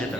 6 तक।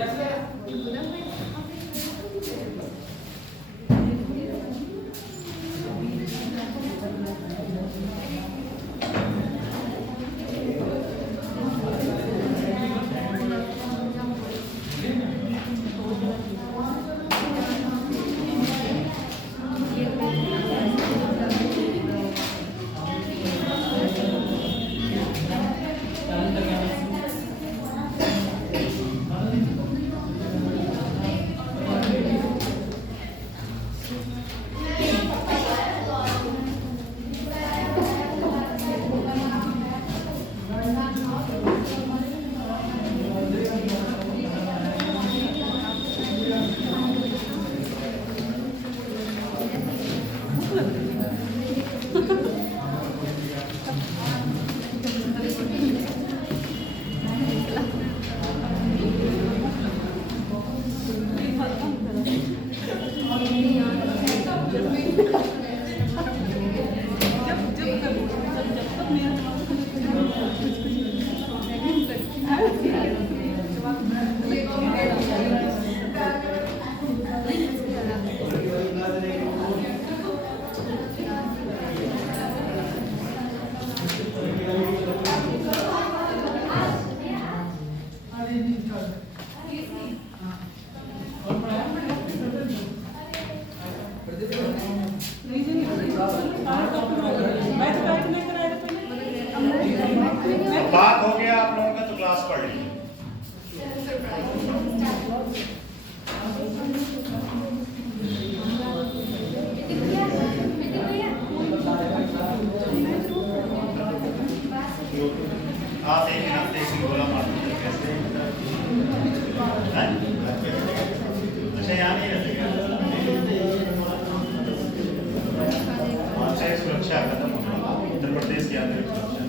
बात हो गया आप लोगों का, तो क्लास पढ़ लीजिए। आप एक हफ्ते से गोला मारते हैं कैसे? अच्छा यहाँ नहीं रहते क्या? सुरक्षा खत्म हो गई उत्तर प्रदेश के आंतरिक सुरक्षा।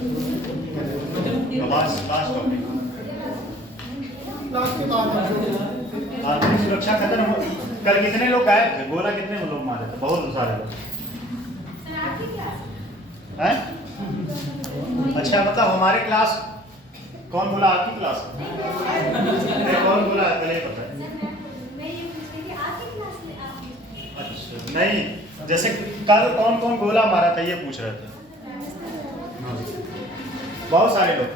लास्ट टॉपिक आंतरिक सुरक्षा खत्म हो। कल कितने लोग गायब थे? गोला कितने लोग मारे थे? बहुत सारे लोग हैं। अच्छा मतलब हमारे क्लास कौन बोला? आपकी क्लास कौन बोला? पहले पता है। अच्छा नहीं, जैसे कल कौन कौन गोला मारा था ये पूछ रहे थे। बहुत सारे लोग,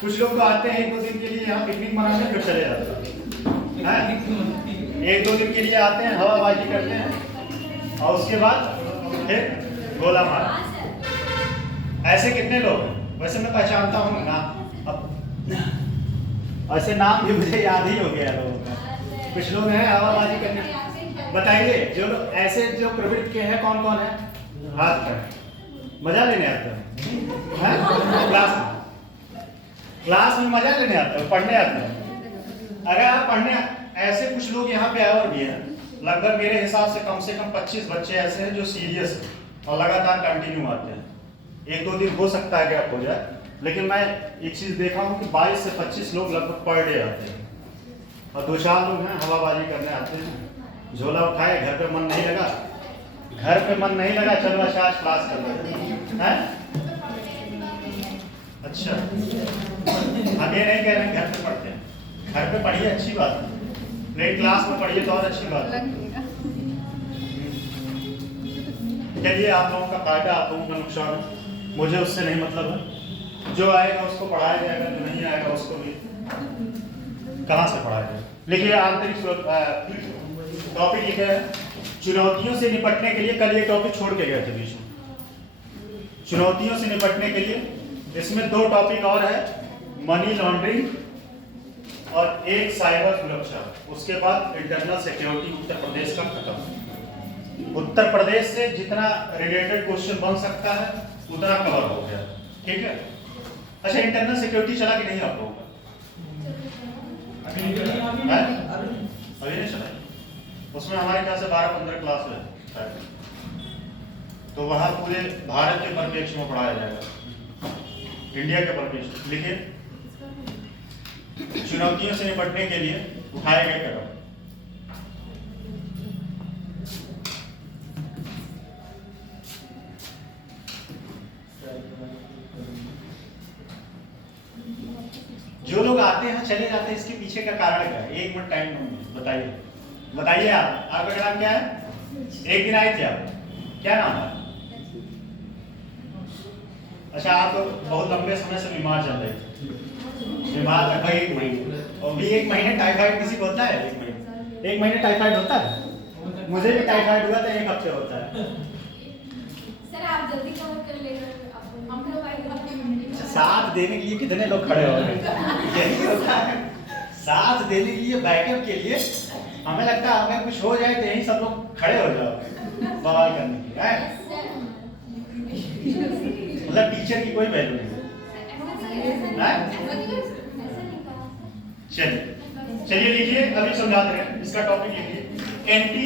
कुछ लोग तो आते हैं 1-2 दिन के लिए यहाँ पिकनिक मनाने फिर चले जाते हैं। 1-2 दिन के लिए आते हैं, हवाबाजी करते हैं और उसके बाद फिर गोला मारा। ऐसे कितने लोग हैं? वैसे मैं पहचानता हूँ ना, अब ऐसे नाम भी मुझे याद ही हो गया लोगों का। कुछ लोग हैं हवाबाजी करने। बताइए जो लोग ऐसे जो प्रवृत्ति के हैं कौन कौन है? हाथ पर मजा लेने आते हैं क्लास में मजा लेने आते हैं, पढ़ने आते हैं। अगर आप पढ़ने ऐसे कुछ लोग यहाँ पे और भी हैं, लगभग मेरे हिसाब से कम 25 बच्चे ऐसे हैं जो सीरियस हैं और लगातार कंटिन्यू आते हैं। 1-2 दिन हो सकता है कि आप हो जाए, लेकिन मैं एक चीज़ देखा हूँ कि 22 से 25 लोग लगभग पर डे आते हैं और 2-4 लोग हैं हवाबाजी करने आते हैं। झोला उठाए, घर पे मन नहीं लगा, चलो अच्छा आज क्लास कर रहे हैं। अच्छा हम ये नहीं कह रहे हैं घर पे पढ़ते हैं, घर पे पढ़िए अच्छी बात है, लेकिन क्लास में पढ़िए तो और अच्छी बात है। चलिए आप लोगों का फायदा, आप लोगों का नुकसान है, मुझे उससे नहीं मतलब है। जो आएगा उसको पढ़ाया जाएगा, जो नहीं आएगा उसको भी कहाँ से पढ़ाया जाएगा। लिखिए आंतरिक टॉपिक लिखे है चुनौतियों से निपटने के लिए। कल ये टॉपिक छोड़ के गए थे बीच में, चुनौतियों से निपटने के लिए। इसमें 2 टॉपिक और है, मनी लॉन्ड्रिंग और एक साइबर सुरक्षा। उसके बाद इंटरनल सिक्योरिटी उत्तर प्रदेश का खत्म। उत्तर प्रदेश से जितना रिलेटेड क्वेश्चन बन सकता है उतना कवर हो गया, ठीक है। अच्छा इंटरनल सिक्योरिटी चला कि नहीं आप लोगों का? अभी नहीं चला। उसमें हमारे ख्याल से 12-15 क्लास है, तो वहाँ पूरे भारत के परिप्रेक्ष्य में पढ़ाया जाएगा, इंडिया के परिप्रेक्ष्य। लिखिए चुनौतियों से निपटने के लिए उठाए गए कदम। जो लोग आते हैं चले जाते हैं, इसके पीछे का कारण क्या है? 1 मिनट टाइम दूंगी, बताइए बताइए। आप आपका नाम क्या है? एक दिन आए थे आप, क्या नाम है? अच्छा, आप तो बहुत लंबे समय से बीमार चल रहे थे, बीमार लगभग 1 महीने, और भी 1 महीने टाइफाइड किसी को होता है? 1 महीने टाइफाइड होता है? मुझे भी टाइफाइड हुआ था, 1 हफ्ते होता है। सर आप जल्दी कवर कर लेगा, हम लोग आएंगे। साथ देने के लिए कितने लोग खड़े हो गए? यही होता है, साथ देने के लिए, बैकअप के लिए। हमें लगता है अगर कुछ हो जाए तो यही सब लोग खड़े हो जाओ बवाल करने के लिए, है? मतलब टीचर की कोई वैल्यू नहीं है। चलिए लिखिए, अभी समझाते हैं। इसका टॉपिक लिखिए, एंटी।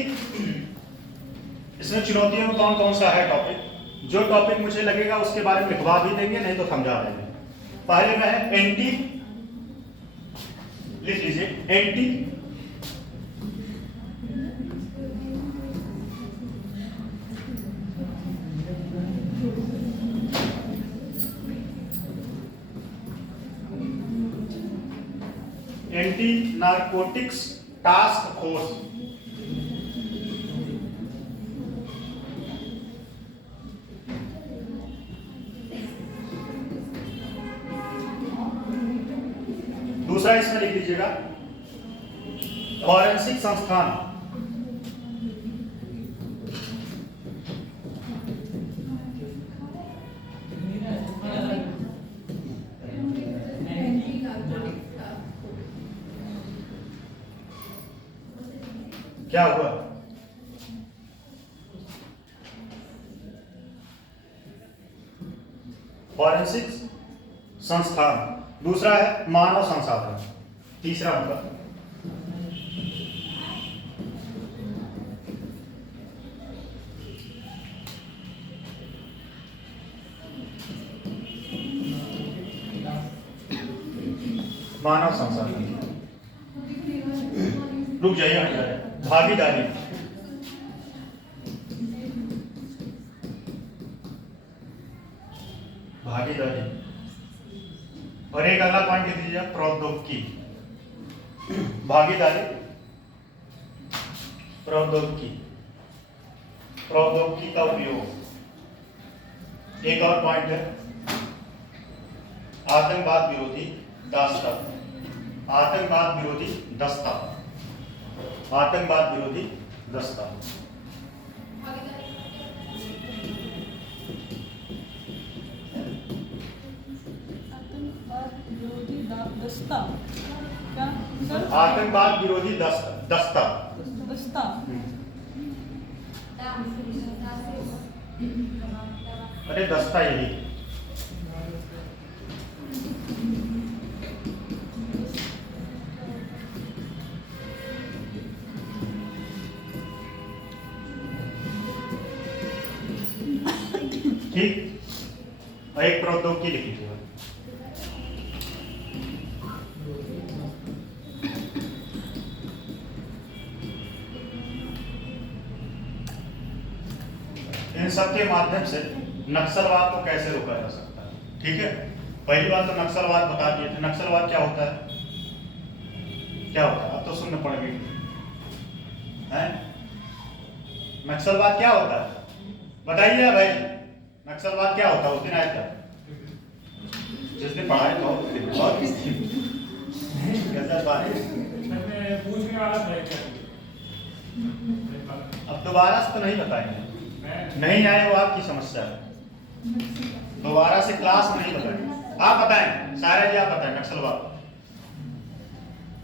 इसमें चुनौतियों में कौन कौन सा है टॉपिक? जो टॉपिक मुझे लगेगा उसके बारे में लिखवा भी देंगे, नहीं तो समझा देंगे। पहले में है एंटी, लिख लीजिए, anti anti narcotics task force. दूसरा इसमें लिख लीजिएगा, फॉरेंसिक संस्थान। क्या हुआ? फॉरेंसिक संस्थान। दूसरा है मानव संसाधन। तीसरा होगा मानव संसाधन। रुक जाइए, हट जाइए। भागीदारी। भागीदारी। और एक अगला पॉइंट लिख दीजिए, प्रौद्योगिकी। भागीदारी, प्रौद्योगिकी, प्रौद्योगिकी का उपयोग। एक और पॉइंट है, आतंकवाद विरोधी दस्ता। आतंकवाद विरोधी दस्ता। आतंकवाद विरोधी दस्ता। आतंकवाद विरोधी दस्ता। अरे दस्ता यही। ठीक, और एक प्रौद्योगिकी लिख लीजिए। इन सबके माध्यम से नक्सलवाद को कैसे रोका जा सकता है। ठीक है, पहली बात तो नक्सलवाद बता दिए थे। नक्सलवाद क्या होता है? क्या होता है? अब तो सुनने पड़ गई है। नक्सलवाद क्या होता है? बताइए भाई, नक्सलवाद क्या होता है? उस दिन आया था जिसने पढ़ाया था, अब दोबारा से तो नहीं बताएंगे, नहीं आए वो आपकी समस्या है। दोबारा से क्लास में नहीं बताएंगे। आप बताएं, सारा जी आप बताएं। नक्सलवाद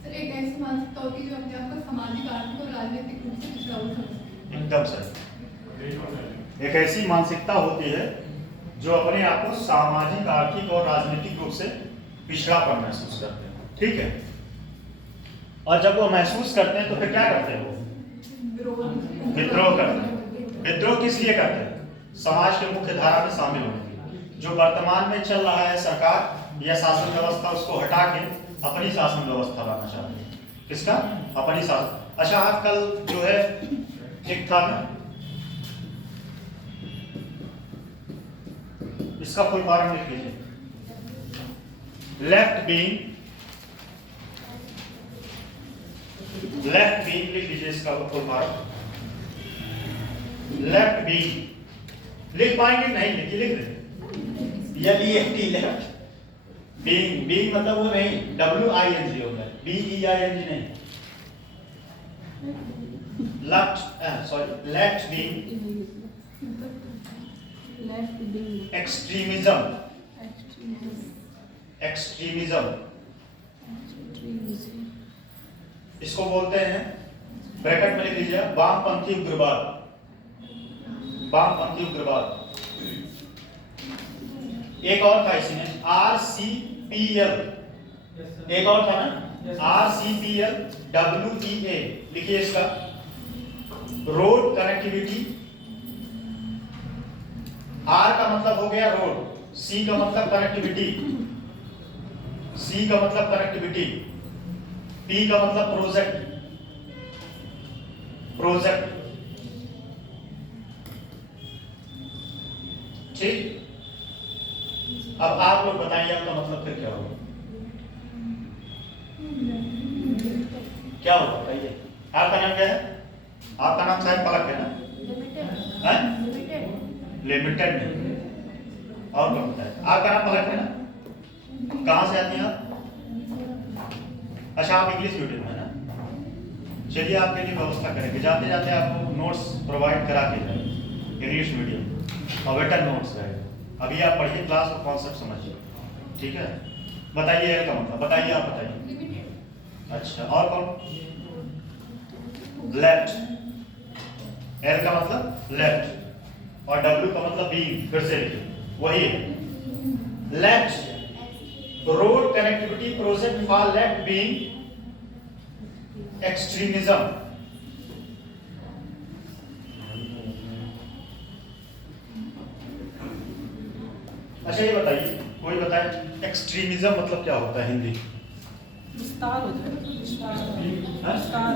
सर एक ऐसी मानसिकता होती है जो अपने आप को सामाजिक, आर्थिक और राजनीतिक रूप से पिछड़ा हुआ समझती है। एकदम सही। एक ऐसी मानसिकता होती है जो अपने आप को सामाजिक, आर्थिक और राजनीतिक रूप से पिछड़ापन महसूस करते हैं। ठीक है, और जब वो महसूस करते हैं तो फिर क्या करते हैं? वो विद्रोह करते हैं। विद्रोह किस लिए करते हैं? समाज के मुख्य धारा में शामिल होने के लिए। जो वर्तमान में चल रहा है सरकार या शासन व्यवस्था, उसको हटा के अपनी शासन व्यवस्था लाना चाहते हैं। किसका? अपनी शासन। अच्छा, आजकल जो है एक था ना, इसका फुल फॉर्म लिख लीजिए, लेफ्ट विंग लेफ्ट बीन लिख लीजिए इसका फुल फॉर्म। लेफ्ट बीन लिख पाएंगे नहीं, लिखिए, लिख दे LEFT लेफ्ट बीन। बीन मतलब वो नहीं WING होता है, BEING नहीं। लेफ्ट लेफ्ट बीन एक्सट्रीमिज्म। एक्सट्रीमिज्म इसको बोलते हैं, ब्रैकेट में लिख लीजिए, वामपंथी उग्रवाद। वामपंथी उग्रवाद। एक और था इसमें RCPL, एक और था ना RCPL WEA, लिखिए इसका रोड कनेक्टिविटी। R का मतलब हो गया रोड, C का मतलब कनेक्टिविटी, C का मतलब कनेक्टिविटी, P का मतलब प्रोजेक्ट। प्रोजेक्ट ठीक। अब आप लोग बताइए आपका मतलब फिर क्या होगा, क्या होगा बताइए। आपका नाम क्या है? आपका नाम शायद पलक है ना? लिमिटेड नहीं, और क्या होता है? आपका नाम पलक है ना? कहाँ से आती हैं आप? अच्छा, आप इंग्लिश मीडियम है ना? चलिए आपके लिए व्यवस्था करेंगे, जाते जाते आपको नोट्स प्रोवाइड करा के जाएंगे इंग्लिश मीडियम, और बेटर नोट्स रहेगा। अभी आप पढ़िए क्लास और कॉन्सेप्ट समझिए, ठीक है? बताइए एल का मतलब, बताइए, आप बताइए। अच्छा, और कौन? लेफ्ट। एल का मतलब लेफ्ट, और डब्ल्यू का मतलब बीन। फिर से लिखिए, वही है left road connectivity project for left बीन एक्सट्रीमिज्म। अच्छा, ये बताइए, कोई बताए एक्सट्रीमिज्म मतलब क्या होता है हिंदी? विस्तार हो जाए, विस्तार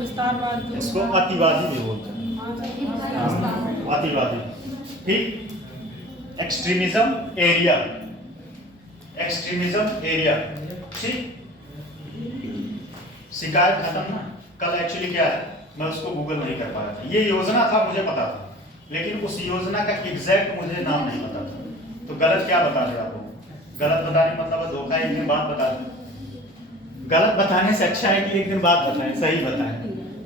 विस्तारवाद। इसको अतिवादी भी बोलते हैं, अतिवादी। ठीक, एक्सट्रीमिज्म एरिया, एक्सट्रीमिज्म एरिया। ठीक, शिकायत खत्म ना। कल एक्चुअली क्या है, मैं उसको गूगल नहीं कर पा रहा था। ये योजना था, मुझे पता था, लेकिन उस योजना का एग्जैक्ट मुझे नाम नहीं पता था। तो गलत क्या बता रहे आप लोग? गलत बताने मतलब धोखा, एक दिन बात बता दें। गलत बताने से अच्छा है कि एक दिन बात बताएं, सही बताएं,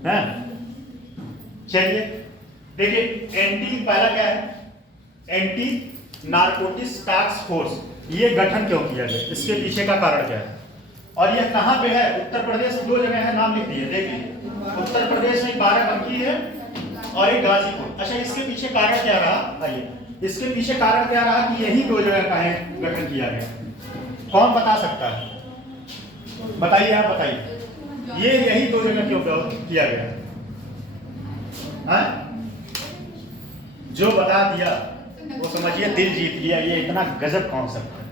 हैं? चलिए देखिए, एंटी पहला क्या है? Anti narcotics task force. ये गठन क्यों किया गया, इसके पीछे का कारण क्या है, और यह कहां पे है? उत्तर प्रदेश में 2 जगह है, नाम लिख दिए, देख लीजिए। उत्तर प्रदेश में बाराबंकी है और एक गाजीपुर। अच्छा, इसके पीछे कारण क्या रहा? आइए, इसके पीछे कारण क्या रहा कि यही 2 जगह का है गठन किया गया। कौन बता सकता है? बताइए, आप बताइए, ये यही 2 जगह क्यों किया गया? हाँ? जो बता दिया वो समझिए दिल जीत लिया। ये इतना गजब कॉन्सेप्ट है।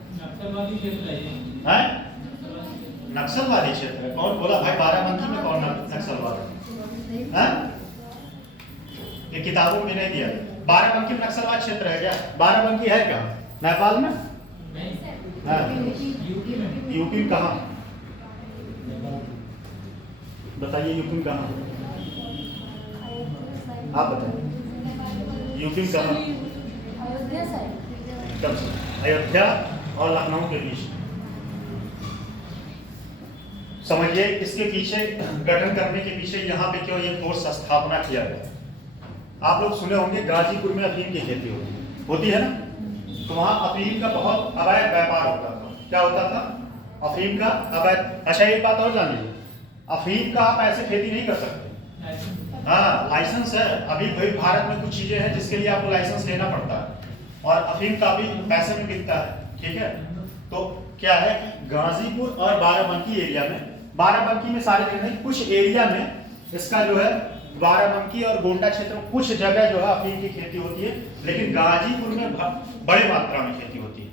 नक्सलवादी क्षेत्र है। कौन बोला भाई? बाराबंकी में कौन नक्सलवाद है? ये किताबों में नहीं दिया। बाराबंकी में नक्सलवाद क्षेत्र है क्या? बाराबंकी है क्या नेपाल में? यूपी में कहाँ? बताइए, यूपी में कहाँ? आप बताइए, यूपी में कहाँ? अयोध्या और लखनऊ के बीच। समझिए, इसके पीछे गठन करने के पीछे यहाँ पे क्यों ये फोर्स स्थापना किया गया। आप लोग सुने होंगे गाजीपुर में अफीम की खेती होती है ना? तो वहाँ अफीम का बहुत अवैध व्यापार होता था। क्या होता था? अफीम का अवैध। अच्छा, एक बात और जान लीजिए, अफीम का आप ऐसे खेती नहीं कर सकते। हाँ, लाइसेंस है। अभी भाई भारत में कुछ चीजें हैं जिसके लिए आपको लाइसेंस लेना पड़ता है, और अफीम काफी पैसे में बिकता है, ठीक है? तो क्या है कि गाजीपुर और बाराबंकी एरिया में, बाराबंकी में सारे जगह नहीं, कुछ एरिया में इसका जो है, बाराबंकी और गोंडा क्षेत्र में कुछ जगह जो है अफीम की खेती होती है, लेकिन गाजीपुर में बड़ी मात्रा में खेती होती है।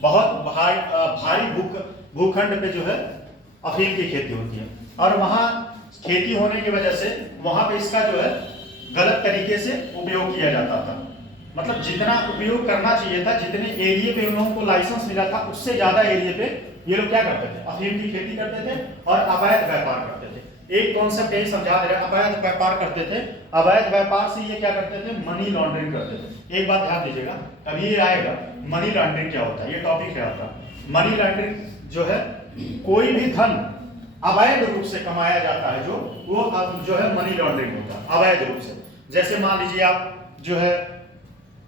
बहुत भारी भूखंड पे जो है अफीम की खेती होती है, और वहाँ खेती होने की वजह से वहाँ पे इसका जो है गलत तरीके से उपयोग किया जाता था। मतलब जितना उपयोग करना चाहिए था, जितने एरिया पे उन लोगों को लाइसेंस मिला था, उससे ज्यादा एरिया पे ये लोग क्या करते थे, अफीम की खेती करते थे और अवैध व्यापार करते थे। एक कॉन्सेप्ट यही समझा दे रहे, अवैध व्यापार करते थे। अवैध व्यापार से ये क्या करते थे, मनी लॉन्ड्रिंग करते थे। एक बात ध्यान दीजिएगा, अभी ये आएगा मनी लॉन्ड्रिंग क्या होता है, ये टॉपिक है आपका। मनी लॉन्ड्रिंग जो है कोई भी धन अवैध रूप से कमाया जाता है, वो जो है मनी लॉन्ड्रिंग होता है अवैध रूप से। जैसे मान लीजिए आप जो है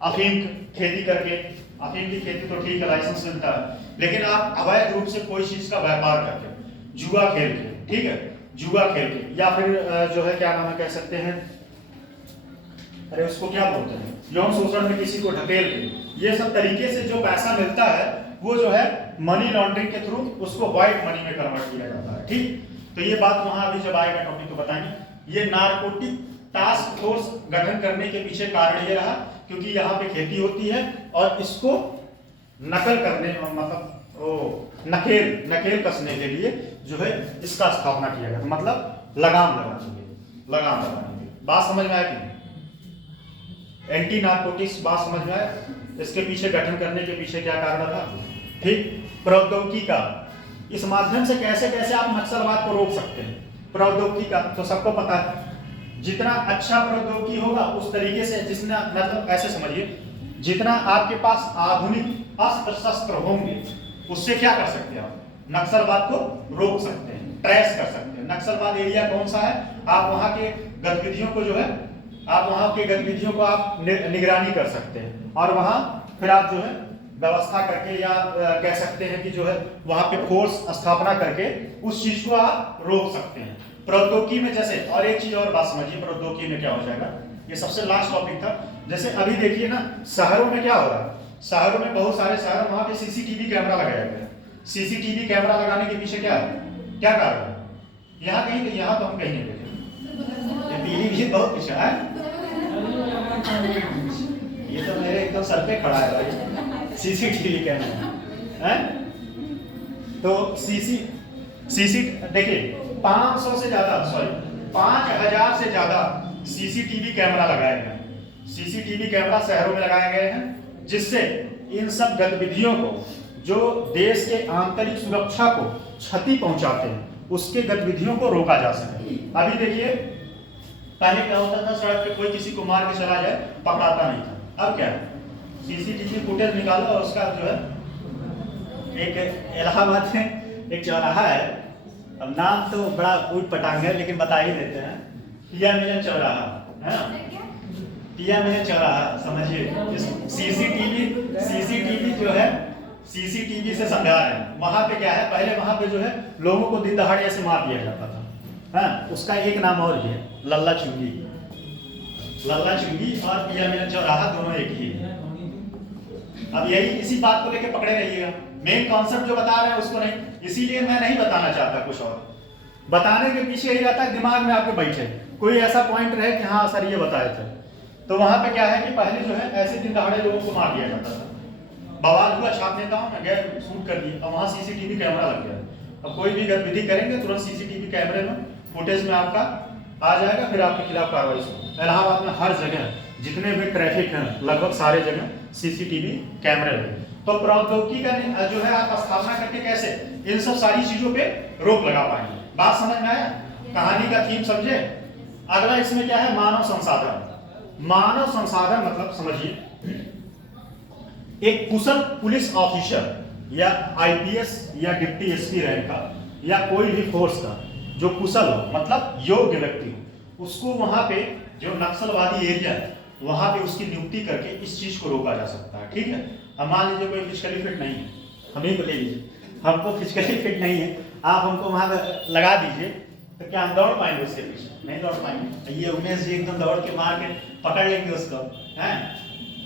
अफीम खेती करके, अफीम की खेती तो ठीक है लाइसेंस मिलता है, लेकिन आप अवैध रूप से कोई चीज का व्यापार करके, जुआ खेल के, ठीक है, जुआ खेल के, या फिर जो है क्या नाम है कह सकते हैं, अरे उसको क्या बोलते हैं, यौन शोषण में किसी को ढकेल के, ये सब तरीके से जो पैसा मिलता है वो जो है मनी लॉन्ड्रिंग के थ्रू उसको व्हाइट मनी में कन्वर्ट किया जाता है। ठीक, तो ये बात वहां अभी जब आएगा टॉपिक तो बताएंगे। ये नारकोटिक टास्क फोर्स गठन करने के पीछे कारण ये रहा क्योंकि यहाँ पे खेती होती है और इसको नकल करने मतलब नकेल कसने के लिए जो है इसका स्थापना किया गया, मतलब लगाम लगाने के लिए। बात समझ में आया कि एंटी नारकोटिक्स बात समझ में आया, इसके पीछे गठन करने के पीछे क्या कारण था। ठीक, प्रौद्योगिकी का इस माध्यम से कैसे कैसे आप नक्सलवाद को रोक सकते हैं। प्रौद्योगिकी का तो सबको पता है, जितना अच्छा प्रौद्योगिकी होगा उस तरीके से, जितना मतलब ऐसे समझिए, जितना आपके पास आधुनिक अस्त्र शस्त्र होंगे उससे क्या कर सकते हैं आप, नक्सलवाद को रोक सकते हैं, ट्रेस कर सकते हैं। नक्सलवाद एरिया कौन सा है, आप वहां के गतिविधियों को जो है, आप वहां के गतिविधियों को आप निगरानी कर सकते हैं और वहां फिर आप जो है व्यवस्था करके या कह सकते हैं कि जो है वहां पे फोर्स स्थापना करके उस चीज को आप रोक सकते हैं। प्रौद्योगिकी में जैसे, और एक चीज और बात समझिए प्रौद्योगिकी में क्या हो जाएगा, ये सबसे लास्ट टॉपिक था। जैसे अभी देखिए ना शहरों में क्या हो रहा है, शहरों में बहुत सारे शहर वहां पे सीसीटीवी कैमरा लगाया गया है। सीसीटीवी कैमरा लगाने के पीछे क्या है, क्या कारण है, यहाँ कहीं, यहाँ तो हम कहीं नहीं देखे, ये पीलीभीत बहुत पीछे है, ये तो मेरे एकदम सर पे खड़ा है भाई सीसीटीवी कैमरा है। तो सीसी देखिए 500 से ज्यादा, सॉरी 5000 से ज्यादा सीसीटीवी कैमरा लगाए गए हैं। सीसीटीवी कैमरा शहरों में लगाए गए हैं जिससे इन सब गतिविधियों को, जो देश के आंतरिक सुरक्षा को क्षति पहुंचाते हैं, उसके गतिविधियों को रोका जा सके। अभी देखिए पहले क्या होता था, सड़क पे कोई किसी को मार के चला जाए पकड़ाता नहीं था, अब क्या है, सीसीटीवी फुटेज निकालो और उसका जो है, एक इलाहाबाद में एक चौराहा है, अब नाम तो बड़ा ऊट पटांग है लेकिन बता ही देते हैं, पिया मिलन चौराहा है ना, पिया मिलन चौराहा समझिए। सीसीटीवी जो है, सीसीटीवी से समझा रहे हैं, वहां पे क्या है, पहले वहां पे जो है लोगों को दिन दहाड़े ऐसे मार दिया जाता था, हाँ, उसका एक नाम और भी है, लल्ला चुंगी। लल्ला चुंगी और पिया मिलन चौराहा दोनों एक ही है। अब यही इसी बात को लेके पकड़े रहिएगा, मेन कॉन्सेप्ट जो बता रहे हैं उसको नहीं, इसीलिए मैं नहीं बताना चाहता कुछ और, बताने के पीछे यही रहता है दिमाग में आपके बैठे कोई ऐसा पॉइंट रहे कि हाँ सर ये बताए थे। तो वहां पे क्या है कि पहले जो है ऐसे दिन दहाड़े लोगों को मार दिया जाता था, बवाल हुआ, छाप नेताओं ने गए शूट कर दिए, अब वहां सीसीटीवी कैमरा लग गया। अब कोई भी गतिविधि करेंगे तुरंत सीसीटीवी कैमरे में फुटेज में आपका आ जाएगा, फिर आपके खिलाफ कार्रवाई शुरू। इलाहाबाद में हर जगह जितने भी ट्रैफिक हैं लगभग सारे जगह सीसीटीवी कैमरे लगे। तो प्रौद्योगिकी का जो है आप स्थापना करके कैसे इन सब सारी चीजों पे रोक लगा पाएंगे। बात समझ में आया, कहानी का थीम समझे। अगला इसमें क्या है, मानव संसाधन। मानव संसाधन मतलब समझिए, एक कुशल पुलिस ऑफिसर या आईपीएस या डिप्टी एसपी रैंक का या कोई भी फोर्स का जो कुशल हो, मतलब योग्य व्यक्ति हो, उसको वहां पे जो नक्सलवादी एरिया है वहां पे उसकी नियुक्ति करके इस चीज को रोका जा सकता है। ठीक है, अब मान लीजिए कोई फिजिकली फिट नहीं है, हम ही को ले लीजिए, हमको फिजिकली फिट नहीं है, आप हमको वहां लगा दीजिए, तो क्या हम दौड़ पाएंगे उसके पीछे? नहीं दौड़ पाएंगे। ये उमेश जी एकदम दौड़ के मार के पकड़ लेंगे उसको, है।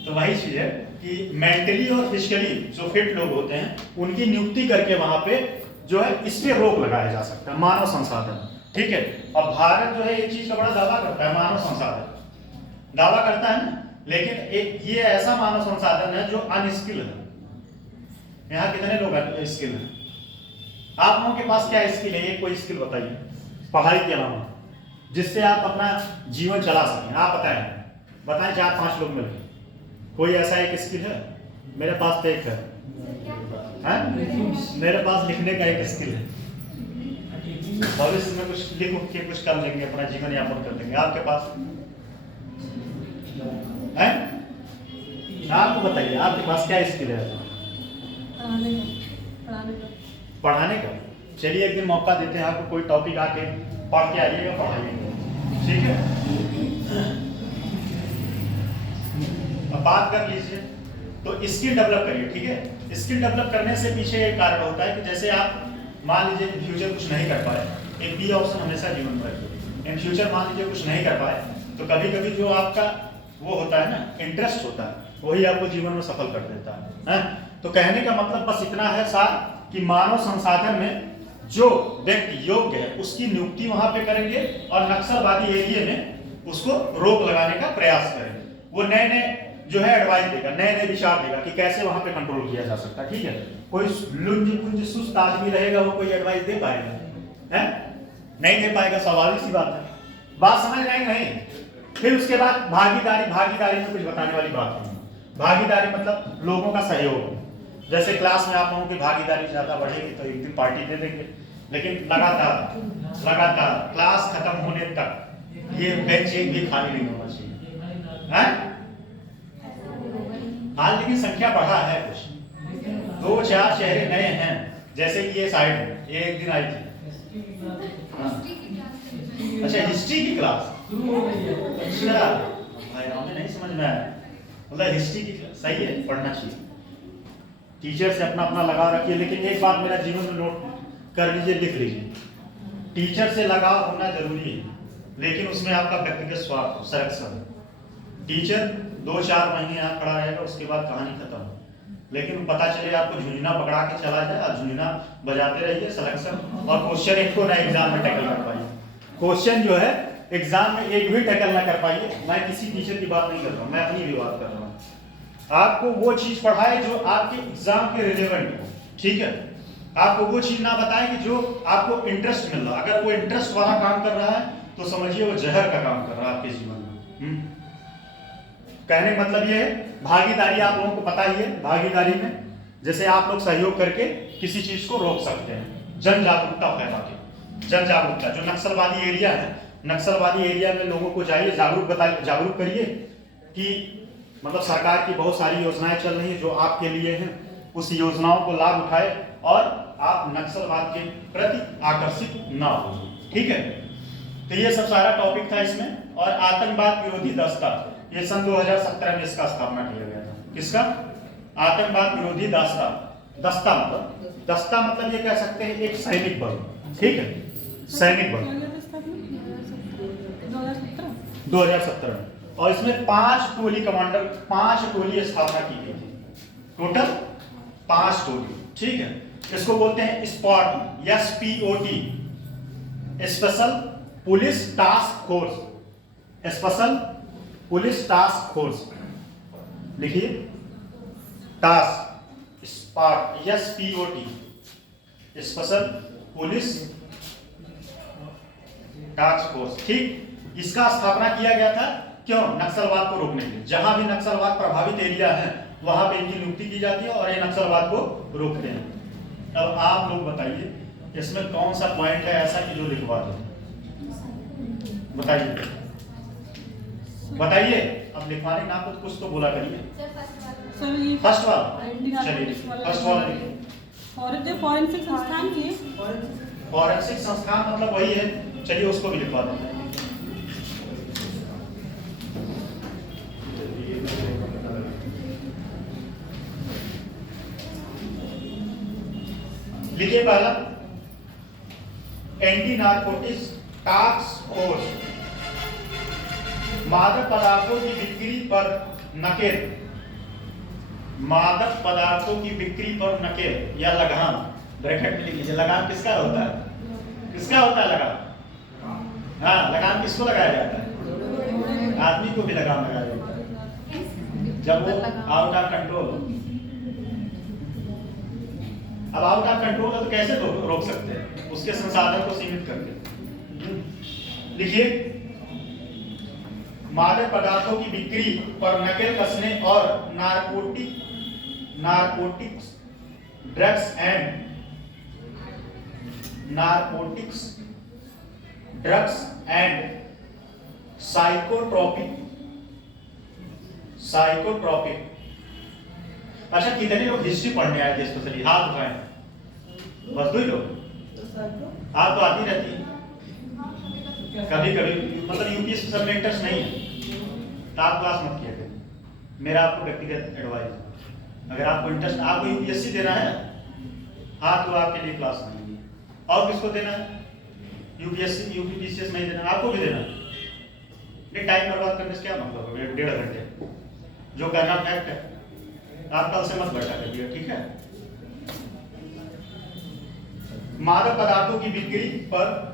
तो वही चीज है कि मेंटली और फिजिकली जो फिट लोग होते हैं उनकी नियुक्ति करके वहां पे जो है इस पे रोक लगाया जा सकता है, मानव संसाधन। ठीक है, और भारत जो है एक चीज का बड़ा दावा करता है, मानव संसाधन दावा करता है ना, लेकिन एक ये ऐसा मानव संसाधन है जो अनस्किल है। यहाँ कितने लोग स्किल हैं? आप लोगों के पास क्या स्किल है, ये कोई स्किल बताइए पढ़ाई के अलावा जिससे आप अपना जीवन चला सकें। आप बताएं 4-5 लोग मिलकर कोई ऐसा एक स्किल है? मेरे पास तो एक है, हैं? मेरे पास लिखने का एक स्किल है, भविष्य में कुछ लिख उठ के कुछ कर लेंगे, अपना जीवन यापन कर लेंगे। आपके पास है? आपको बताइए आपके पास क्या स्किल है? पढ़ाने का। चलिए एक दिन मौका देते हैं आपको, कोई टॉपिक आके पढ़ के आइएगा, पढ़ाइएगा, ठीक है? अब बात कर लीजिए, तो स्किल डेवलप करिए, ठीक है? स्किल डेवलप करने से पीछे एक कारण होता है कि जैसे आप मान लीजिए कि फ्यूचर कुछ नहीं कर पाए, एक बी ऑप्शन हमेशा जीवन में रखिए। इन फ्यूचर मान लीजिए कुछ नहीं कर पाए, तो कभी कभी जो आपका वो होता है ना, इंटरेस्ट होता है, वही आपको जीवन में सफल कर देता है। तो कहने का मतलब बस इतना है साहब कि मानव संसाधन में जो व्यक्ति योग्य है उसकी नियुक्ति वहां पे करेंगे और नक्सलवादी एरिया में उसको रोक लगाने का प्रयास करेंगे। वो नए नए जो है एडवाइस देगा, नए नए विचार देगा कि कैसे वहां पे कंट्रोल किया जा सकता है, ठीक है? कोई लुंज पुंज सुस्त आदमी रहेगा, वो कोई एडवाइस दे पाएगा? है? नहीं दे पाएगा, स्वाभाविक सी बात है। बात समझ रहे हैं नहीं? फिर उसके बाद भागीदारी, भागीदारी में कुछ बताने वाली बात नहीं। भागीदारी मतलब लोगों का सहयोग। जैसे क्लास में आप लोगों की भागीदारी ज्यादा बढ़ेगी तो एक दिन पार्टी दे देंगे, लेकिन लगातार क्लास खत्म होने तक ये बेंच एक भी खाली नहीं होना चाहिए, है? आज लेकिन संख्या बढ़ा है, कुछ 2-4 चेहरे नए हैं, जैसे कि ये साइड में ये एक दिन आई थी। अच्छा, हिस्ट्री की क्लास? अच्छा भाई, हमें नहीं समझ में आया। मतलब हिस्ट्री की सही है, पढ़ना चाहिए, टीचर से अपना अपना लगाव रखिए। लेकिन एक बात मेरा जीवन में नोट कर लीजिए, लिख लीजिए, टीचर से लगाव होना जरूरी है, लेकिन उसमें आपका व्यक्तिगत स्वार्थ संरक्षण। टीचर 2-4 महीने यहाँ खड़ा रहेगा, उसके बाद कहानी खत्म। लेकिन पता चले आपको झुंझुना पकड़ा के चला जाए, आप झुंझुना बजाते रहिए, सिलेक्शन और क्वेश्चन एक को ना एग्जाम में टैकल कर पाइए, क्वेश्चन जो है एग्जाम में एक भी टैकल ना कर पाइए। मैं किसी टीचर की बात नहीं कर रहा हूँ, मैं अपनी भी बात कर रहा हूँ। आपको वो चीज पढ़ाए जो आपके एग्जाम के रिलेवेंट हो, ठीक है? आपको वो चीज ना बताए कि जो आपको इंटरेस्ट मिल रहा। अगर वो इंटरेस्ट वाला काम कर रहा है तो समझिए वो जहर का काम कर रहा है आपके जीवन में। कहने का मतलब ये है, भागीदारी आप लोगों को पता ही है। भागीदारी में जैसे आप लोग सहयोग करके किसी चीज को रोक सकते हैं, जन जागरूकता फैला के। जन जागरूकता, जो नक्सलवादी एरिया है, नक्सलवादी एरिया में लोगों को जाइए, जागरूक करिए कि मतलब सरकार की बहुत सारी योजनाएं चल रही हैं जो आपके लिए हैं, उस योजनाओं को लाभ उठाए और आप नक्सलवाद के प्रति आकर्षित ना हो, ठीक है? तो ये सब सारा टॉपिक था इसमें। और आतंकवाद विरोधी दस्ता, ये सन 2017 में इसका स्थापना किया गया था। किसका? आतंकवाद विरोधी दस्ता। दस्ता मतलब ये कह सकते हैं एक सैनिक बल, ठीक है? सैनिक बल 2017 में। और इसमें 5 टोली कमांडर, 5 टोली स्थापना की गई थी, टोटल 5 टोली, ठीक है? इसको बोलते हैं spot, SPOT, special police task force. Special police task force लिखिए, task spot, SPOT, special police task force, ठीक? इसका स्थापना किया गया था क्यों? नक्सलवाद को रोकने के लिए। जहां भी नक्सलवाद प्रभावित एरिया है वहां पे इनकी नियुक्ति की जाती है और ये नक्सलवाद को रोकते हैं। अब आप लोग बताइए इसमें कौन सा पॉइंट है ऐसा कि जो लिखवा दो? बताइए बताइए। अब लिखवाने का आपको कुछ तो बोला करिए। फर्स्ट वाला, चलिए फर्स्ट वाला लिखिए। फॉरेंसिक संस्थान की, फॉरेंसिक संस्थान मतलब वही है, चलिए उसको भी लिखवा देते हैं। लिखिए पहला, एंटी नारकोटिक्स टास्क फोर्स, मादक पदार्थों की बिक्री पर नकेल, मादक पदार्थों की बिक्री पर नकेल या लगाम, ब्रैकेट में लिख लीजिए। लगाम किसका होता है? किसका होता है लगाम? हाँ, लगाम किसको लगाया जाता है? आदमी को भी लगाम लगाया जाता है जब वो आउट ऑफ कंट्रोल। अब आउट ऑफ कंट्रोल है तो कैसे रोक सकते हैं? उसके संसाधन को सीमित करके। लिखिए, मादक पदार्थों की बिक्री पर नकेल कसने और narcotics drugs and narcotics, drugs and psychotropic. अच्छा, कितने लोग हिस्ट्री पढ़ने आए थे स्पेशली? हाथ उठाएं। बस 2 ही लोग। हाथ तो आती रहती है कभी कभी, मतलब यूपीएससी सब में इंटरेस्ट नहीं है तो आप क्लास मत किया करिए। मेरा आपको व्यक्तिगत एडवाइस, अगर आपको इंटरेस्ट, आपको यूपीएससी देना है, हाँ तो आपके लिए क्लास नहीं है। और किसको देना है? यूपीएससी यूपीपीसीएस नहीं देना, आपको भी देना है। ये टाइम बर्बाद करने से क्या मतलब है? 1.5 घंटे जो करना फैक्ट है, आप कल से मत बैठा करिए, ठीक है? मादक पदार्थों की बिक्री पर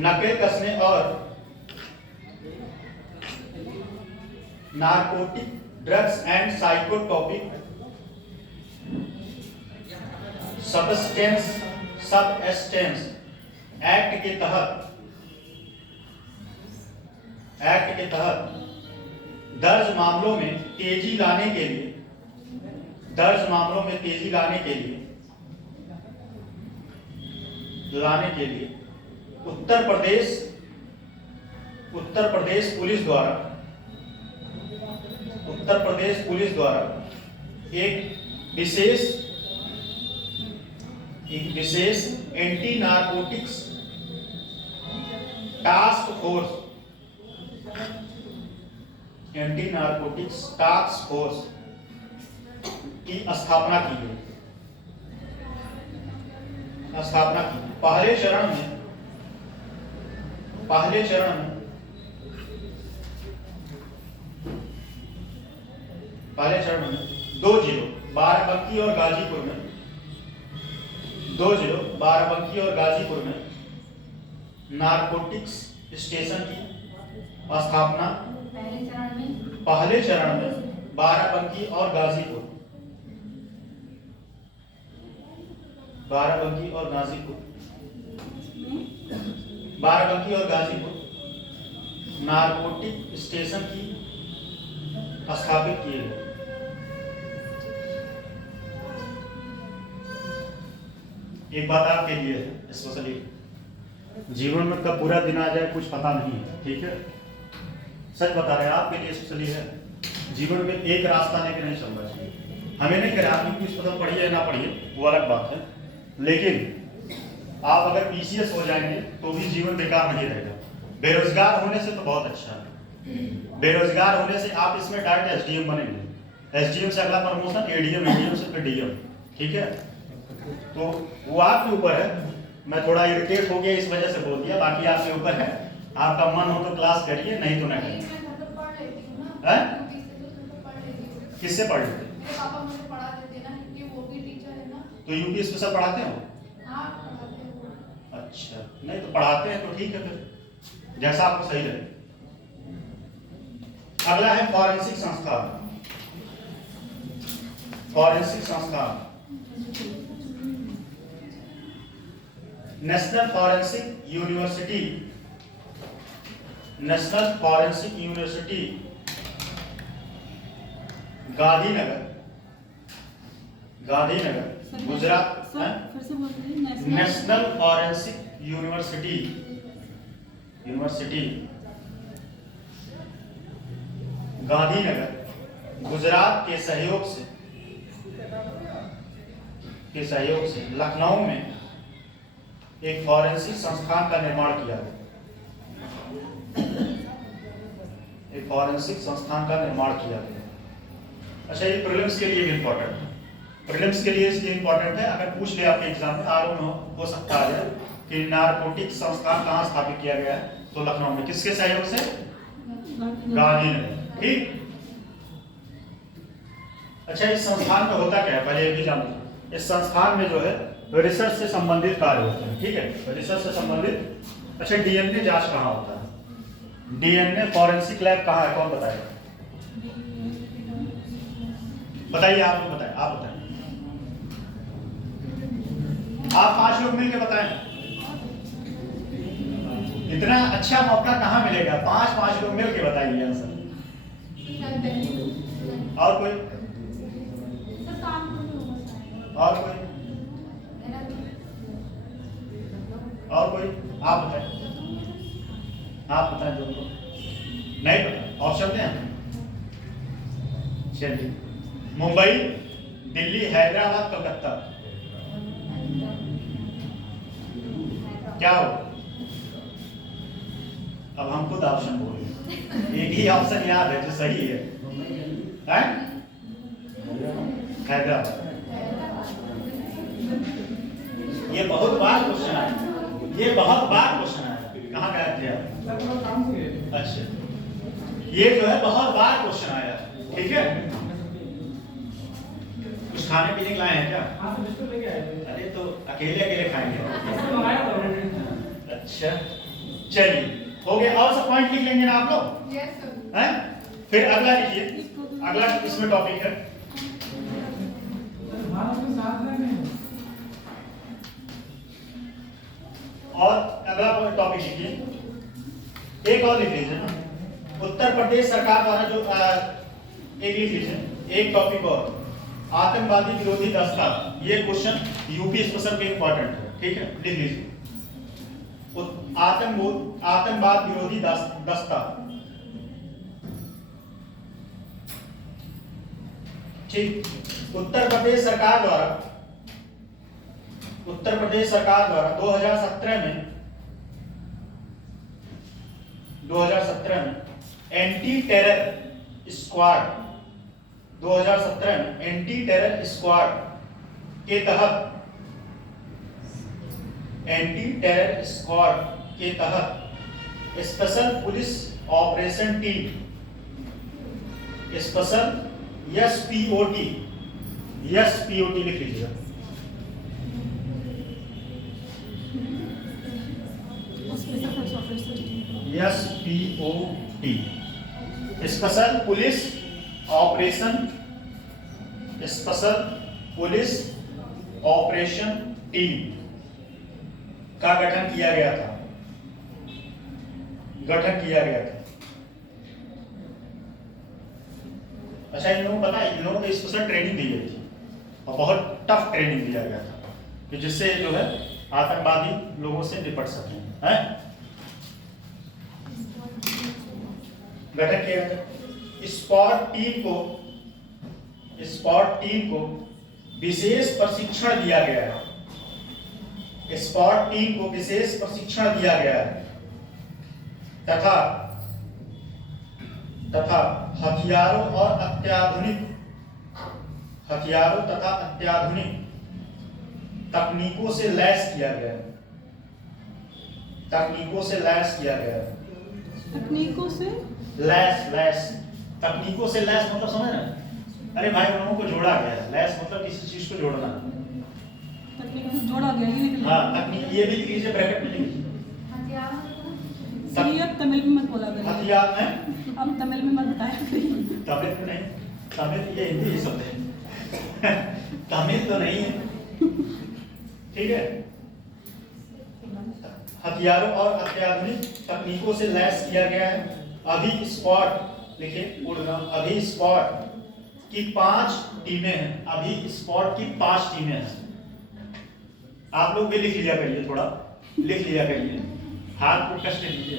नकेल कसने और narcotic, drugs and psychotropic substance act के तहत दर्ज मामलों में तेजी लाने के लिए उत्तर प्रदेश पुलिस द्वारा एक विशेष एंटी नारकोटिक्स टास्क फोर्स की स्थापना की गई। पहले चरण में 2 जिलों बाराबंकी और गाजीपुर में नारकोटिक्स स्टेशन की स्थापना। पहले चरण में बाराबंकी और गाजीपुर नारकोटिक स्टेशन की स्थापित किए गए। एक बात आपके लिए है स्पेशली, जीवन में कब पूरा दिन आ जाए कुछ पता नहीं है, ठीक है? सच बता रहे हैं, आपके लिए स्पेशली है। जीवन में एक रास्ता लेकर नहीं चलना चाहिए। हमें नहीं कह रहे आप कुछ पता पढ़िए या ना पढ़िए, वो अलग बात है, लेकिन आप अगर पीसीएस हो जाएंगे तो भी जीवन बेकार नहीं रहेगा। बेरोजगार होने से तो बहुत अच्छा है। बेरोजगार होने से आप इसमें डायरेक्ट एसडीएम बनेंगे, एसडीएम से अगला प्रमोशन एडीएम, एडीएम से फिर डीएम, ठीक है? तो वो आपके ऊपर है। मैं थोड़ा इरिटेट हो गया इस वजह से बोल दिया, बाकी आपके ऊपर है। आपका मन हो तो क्लास करिए, नहीं तो ना करिए। किससे पढ़ लेते? पापा मुझे पढ़ा देते ना, क्योंकि वो भी टीचर है ना। तो यूपीएस में सब पढ़ाते हो? हाँ पढ़ाते हैं। अच्छा, नहीं तो पढ़ाते हैं तो ठीक है, फिर जैसा आपको सही लगे। अगला है फॉरेंसिक संस्थान। National forensic university Gandhinagar Gujarat. National forensic university Gandhinagar Gujarat के सहयोग से लखनऊ में एक फॉरेंसिक संस्थान का निर्माण किया गया। अच्छा, ये प्रीलिम्स के लिए भी इंपॉर्टेंट है। प्रीलिम्स के लिए इसलिए इंपॉर्टेंट है, अगर पूछ ले आपके एग्जाम में, आरओ में हो सकता है कि नारकोटिक संस्थान कहाँ स्थापित किया गया है, तो लखनऊ में। किसके सहयोग से? गांधीनगर, ठीक। अच्छा, इस संस्थान में होता क्या है पहले ये भी जान लीजिए। इस संस्थान में जो है रिसर्च से संबंधित कार्य होते हैं, ठीक है? रिसर्च से संबंधित। अच्छा, डीएनए जांच कहाँ होता है? डीएनए फॉरेंसिक लैब कहाँ है, कौन बताएगा? बताइए, आप बताएं। आप 5 लोग मिलकर बताएं। इतना अच्छा मौका कहाँ मिलेगा? 5 लोग मिलकर बताइए आंसर। और कोई? और कोई? और कोई? आप बताएं, आप बताएं जो को नहीं पता, ऑप्शन दें। चलिए, मुंबई, दिल्ली, हैदराबाद, कलकत्ता। क्या हो? अब हम खुद ऑप्शन बोल रहे, एक ही ऑप्शन याद है जो सही है, हैं? हैदराबाद। ये बहुत बार क्वेश्चन आया, ये बहुत बार क्वेश्चन आया। कहाँ गए थे आप? अच्छा, ये जो है बहुत बार क्वेश्चन आया, ठीक है। कुछ खाने पीने के लाए हैं क्या? अरे तो अकेले अकेले खाएंगे। अच्छा चलिए, हो गया। और सब पॉइंट लिख लेंगे ना आप लोग? Yes sir. हैं? फिर अगला लिखिए, अगला इसमें टॉपिक है और अगला टॉपिक लिखिए, एक और लिख लीजिए ना, उत्तर प्रदेश सरकार द्वारा जो एक लिख लीजिए, एक टॉपिक और, आतंकवादी विरोधी दस्ता। ये क्वेश्चन यूपी स्पेशल के इंपॉर्टेंट है, ठीक है, लिख लीजिए। आतंकवाद विरोधी दस्ता, ठीक। उत्तर प्रदेश सरकार द्वारा 2017 में एंटी टेरर स्क्वाड, 2017 में एंटी टेरर स्क्वाड के तहत, एंटी टेरर स्क्वाड के तहत special police operation team, special SPOT लिख लीजिएगा, SPOT, special police operation team का गठन किया गया था, अच्छा, इन लोगों को पता है, इन लोगों को स्पेशल ट्रेनिंग दी गई थी और बहुत टफ ट्रेनिंग दिया गया था कि जिससे जो है आतंकवादी लोगों से निपट सकें, हैं? गठन किया गया था। स्पॉट टीम को विशेष प्रशिक्षण दिया गया है, स्पॉट टीम को विशेष प्रशिक्षण दिया गया है तथा हथियारों तथा अत्याधुनिक तकनीकों से लैस किया गया है, तकनीकों से लैस मतलब समझ रहे हैं? अरे भाई, उन लोगों को जोड़ा गया है, लैस मतलब किसी चीज को जोड़ना, तकनीक से जोड़ा गया, ये लिख हाँ, तकनीक, ये भी लिख लीजिए, ब्रैकेट में लिख लीजिए। अब तमिल में मत बोला करिए, हथियार में, अब तमिल में मत बताया करिए। तमिल में नहीं, तमिल ये हिंदी शब्द है, तमिल तो नहीं है, ठीक है। हथियारों और अत्याधुनिक तकनीकों से लैस किया गया है। अभी स्पॉट लिखिए, अभी स्पॉट की 5 टीमें हैं, अभी स्पॉट की 5 टीमें हैं। आप लोग भी लिख लिया करिए, थोड़ा लिख लिया करिए, हाथ को कष्ट दीजिए,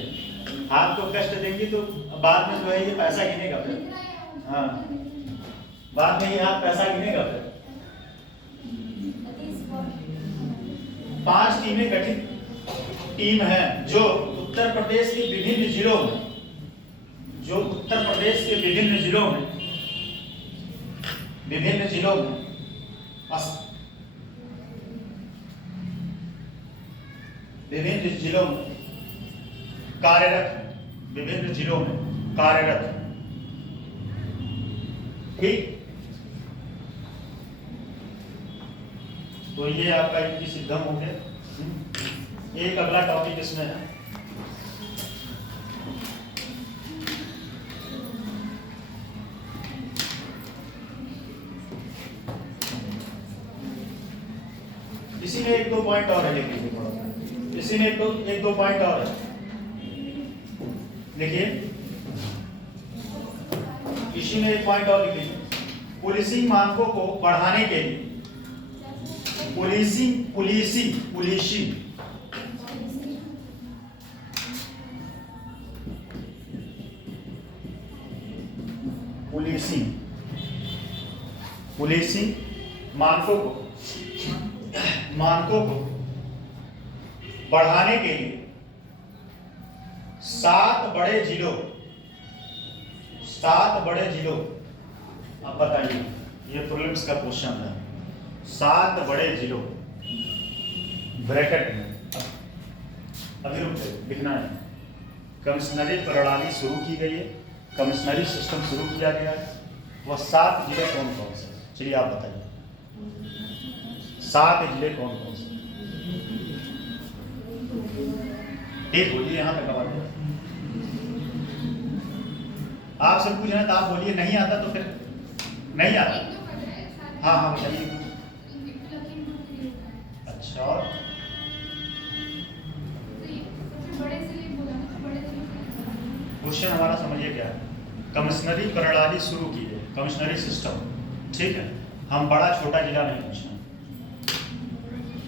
हाथ को कष्ट देंगे तो बाद में जो है ये पैसा गिनेगा फिर, हाँ, बाद में ये हाथ पैसा गिनेगा फिर। 5 टीमें गठित टीम है जो उत्तर प्रदेश के विभिन्न जिलों में, विभिन्न जिलों में कार्यरत, ठीक। तो ये आपका युक्ति सिद्धम हो गया। एक अगला टॉपिक इसमें है, इसी में 1-2 पॉइंट और है, लिख लीजिए थोड़ा, इसी में 1-2 पॉइंट और है, देखिए, इसी में 1 पॉइंट और लिख लीजिए। पुलिसिंग मानकों को बढ़ाने के लिए policing policing policing policing policing मानकों को बढ़ाने के लिए 7 बड़े जिलों अब बताइए, ये प्रीलिम्स का क्वेश्चन है। 7 बड़े जिलों ब्रैकेट में अभी रुक जाइए, लिखना है। कमिश्नरी प्रणाली शुरू की गई है, कमिश्नरी सिस्टम शुरू किया गया है। वह 7 जिले कौन कौन से? चलिए आप बताइए, 7 जिले कौन कौन से? ठीक बोलिए, यहाँ तक आवाज आपसे पूछ रहे हैं तो आप बोलिए, नहीं आता तो फिर नहीं आता। हाँ हाँ बताइए। अच्छा, और क्वेश्चन हमारा समझिए क्या है। कमिश्नरी प्रणाली शुरू की है, कमिश्नरी सिस्टम, ठीक है। हम बड़ा छोटा जिला नहीं पूछना,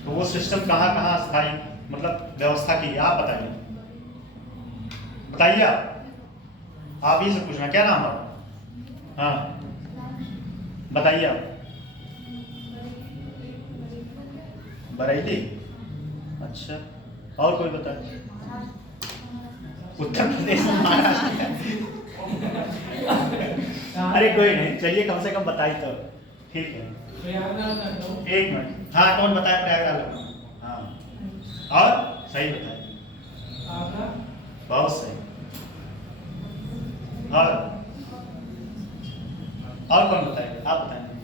तो वो सिस्टम कहाँ कहाँ स्थायी मतलब व्यवस्था की, आप बताइए। बताइए आप ही से पूछना। क्या नाम है? हाँ बताइए आप। बरेली, अच्छा, और कोई बताए? उत्तर प्रदेश, महाराष्ट्र। अरे कोई नहीं, चलिए कम से कम बताइए तो ठीक है। एक मिनट, हाँ कौन बताया? प्रयागराज। हाँ, और सही बताया, बहुत सही। और कौन बताएगा? आप बताएंगे।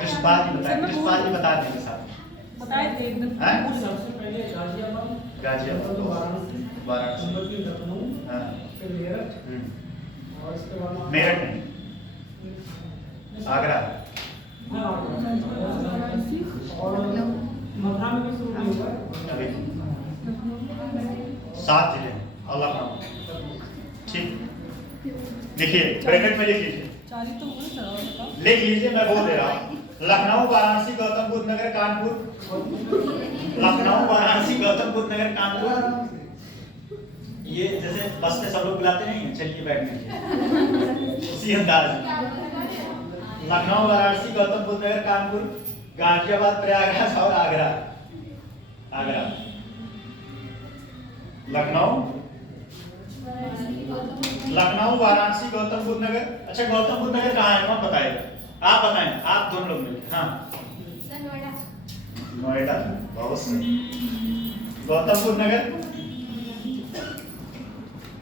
कृष्णपाल जी बताएं, कृष्णपाल जी बता देंगे साहब। बताए थे एकदम। सबसे पहले गाजियाबाद, वाराणसी, लखनऊ, हाँ, फिर मेरठ, और इसके बाद मेरठ नहीं, आगरा, और मथुरा में भी शुरू नहीं हुआ है। अभी 7 जिले और लखनऊ, ठीक। लिखिए, ब्रैकेट में लिख लीजिए, 4 ही तो हुए सर, और बताओ। लिख लीजिए, मैं बोल दे रहा हूँ। लखनऊ, वाराणसी, गौतम बुद्ध नगर, कानपुर। लखनऊ, वाराणसी, गौतम बुद्ध नगर, कानपुर। ये जैसे बस में सब लोग बुलाते नहीं हैं, चलिए बैठने उसी अंदाज में। लखनऊ, वाराणसी, गौतम बुद्ध नगर, कानपुर, गाजियाबाद, प्रयागराज और आगरा। आगरा, लखनऊ, वाराणसी, गौतम बुद्ध नगर। अच्छा, गौतम बुद्ध नगर कहाँ है? कौन बताएगा? आप बताएं, आप दोनों लोग मिलकर। हाँ, नोएडा, बहुत सही। गौतम बुद्ध नगर,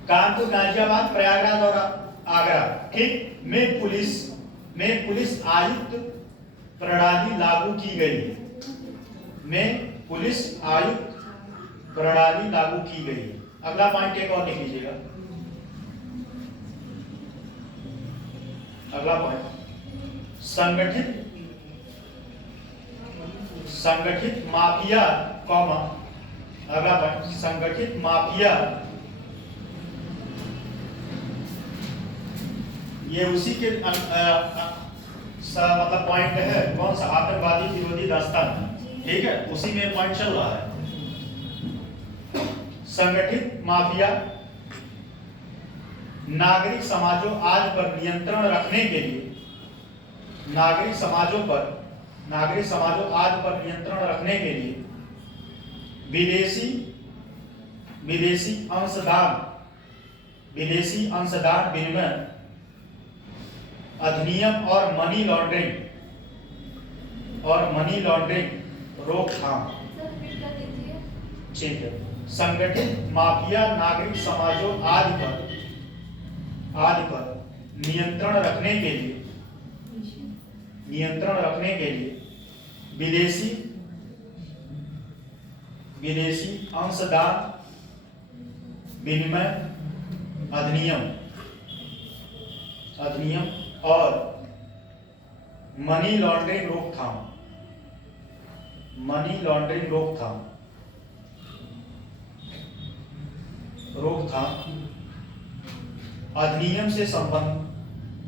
कानपुर, गाजियाबाद, प्रयागराज और आगरा, ठीक। में पुलिस आयुक्त प्रणाली लागू की गई। में पुलिस आयुक्त प्रणाली लागू की गई। अगला पॉइंट एक और लिख लीजिएगा। अगला पॉइंट, संगठित माफिया, कॉमा, अगला पॉइंट, संगठित माफिया, ये उसी के मतलब पॉइंट है। कौन सा? आतंकवादी विरोधी दास्तान, ठीक है, उसी में पॉइंट चल रहा है। संगठित माफिया नागरिक समाजों आदि पर नियंत्रण रखने के लिए, नागरिक समाजों आदि पर नियंत्रण रखने के लिए विदेशी अंशदान विनिमय अधिनियम और मनी लॉन्ड्रिंग रोकथाम, ठीक है। संगठित माफिया नागरिक समाजों आदि पर नियंत्रण रखने के लिए विदेशी अंशदान विनिमय अधिनियम और मनी लॉन्ड्रिंग रोकथाम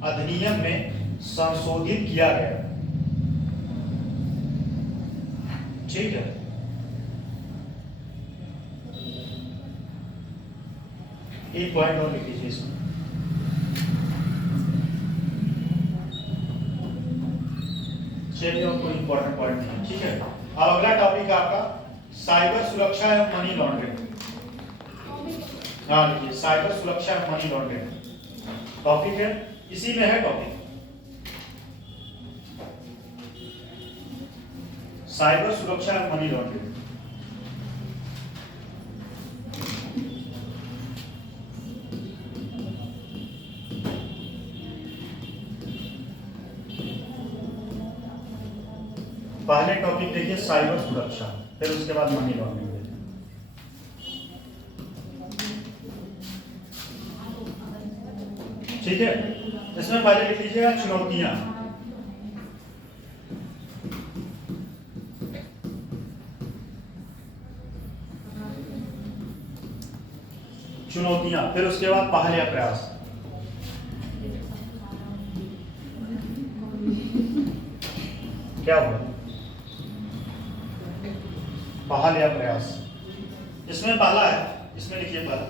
अधिनियम में संशोधित किया गया। ठीक है। एक पॉइंट और लिख लीजिए इसमें। चलिए और कोई इंपॉर्टेंट पॉइंट नहीं है, ठीक है। अब अगला टॉपिक है आपका साइबर सुरक्षा एवं मनी लॉन्ड्रिंग। हाँ लिखिए, साइबर सुरक्षा एवं मनी लॉन्ड्रिंग टॉपिक है, इसी में है टॉपिक साइबर सुरक्षा एवं मनी लॉन्ड्रिंग। पहले टॉपिक देखिए साइबर सुरक्षा, फिर उसके बाद मनी लॉन्ड्रिंग। ठीक है, इसमें पहले लिख लीजिएगा चुनौतियां। चुनौतियां, फिर उसके बाद पहल या प्रयास। क्या हुआ? पहल या प्रयास। इसमें पहला है, इसमें लिखिए पहला।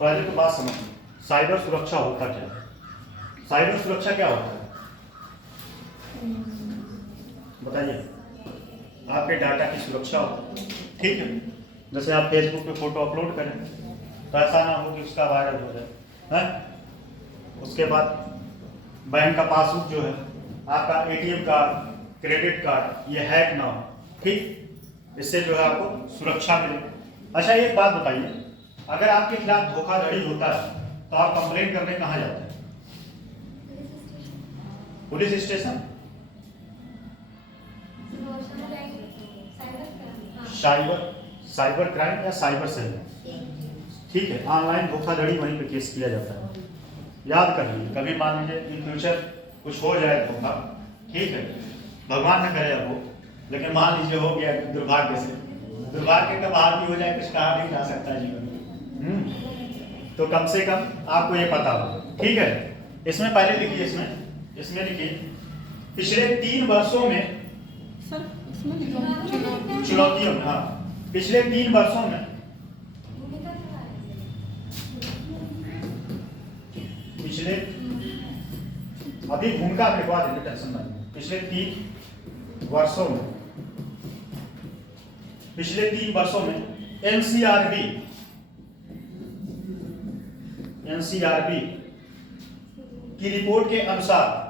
पहले तो बात समझ, साइबर सुरक्षा होता क्या है? साइबर सुरक्षा क्या होता है बताइए। आपके डाटा की सुरक्षा होती है, ठीक है। जैसे आप फेसबुक पे फोटो अपलोड करें तो ऐसा ना हो कि उसका वायरल हो जाए, है? उसके बाद बैंक का पासबुक जो है, आपका एटीएम कार्ड, क्रेडिट कार्ड, ये हैक ना हो, ठीक। इससे जो है आपको सुरक्षा मिले। अच्छा एक बात बताइए, अगर आपके खिलाफ धोखाधड़ी होता है तो आप कंप्लेंट करने कहाँ जाते हैं? पुलिस स्टेशन, साइबर क्राइम या साइबर सेल, ठीक है। ऑनलाइन धोखाधड़ी वहीं पे केस किया जाता है। याद कर लीजिए, कभी मान लीजिए इन फ्यूचर कुछ हो जाए धोखा, ठीक है, भगवान न करे अब हो, लेकिन मान लीजिए हो गया दुर्भाग्य से, दुर्भाग्य का बाहर भी हो जाए, कुछ कहा नहीं जा सकता जीवन में, तो कम से कम आपको ये पता हो, ठीक है। इसमें पहले लिखिए, इसमें लिखिए पिछले 3 वर्षों में सर इसमें चुनौतियों में, हाँ पिछले 3 वर्षों में पिछले, अभी भूमिका लिखवा देंगे, टेंशन नहीं। पिछले 3 वर्षों में एनसीआरबी की रिपोर्ट के अनुसार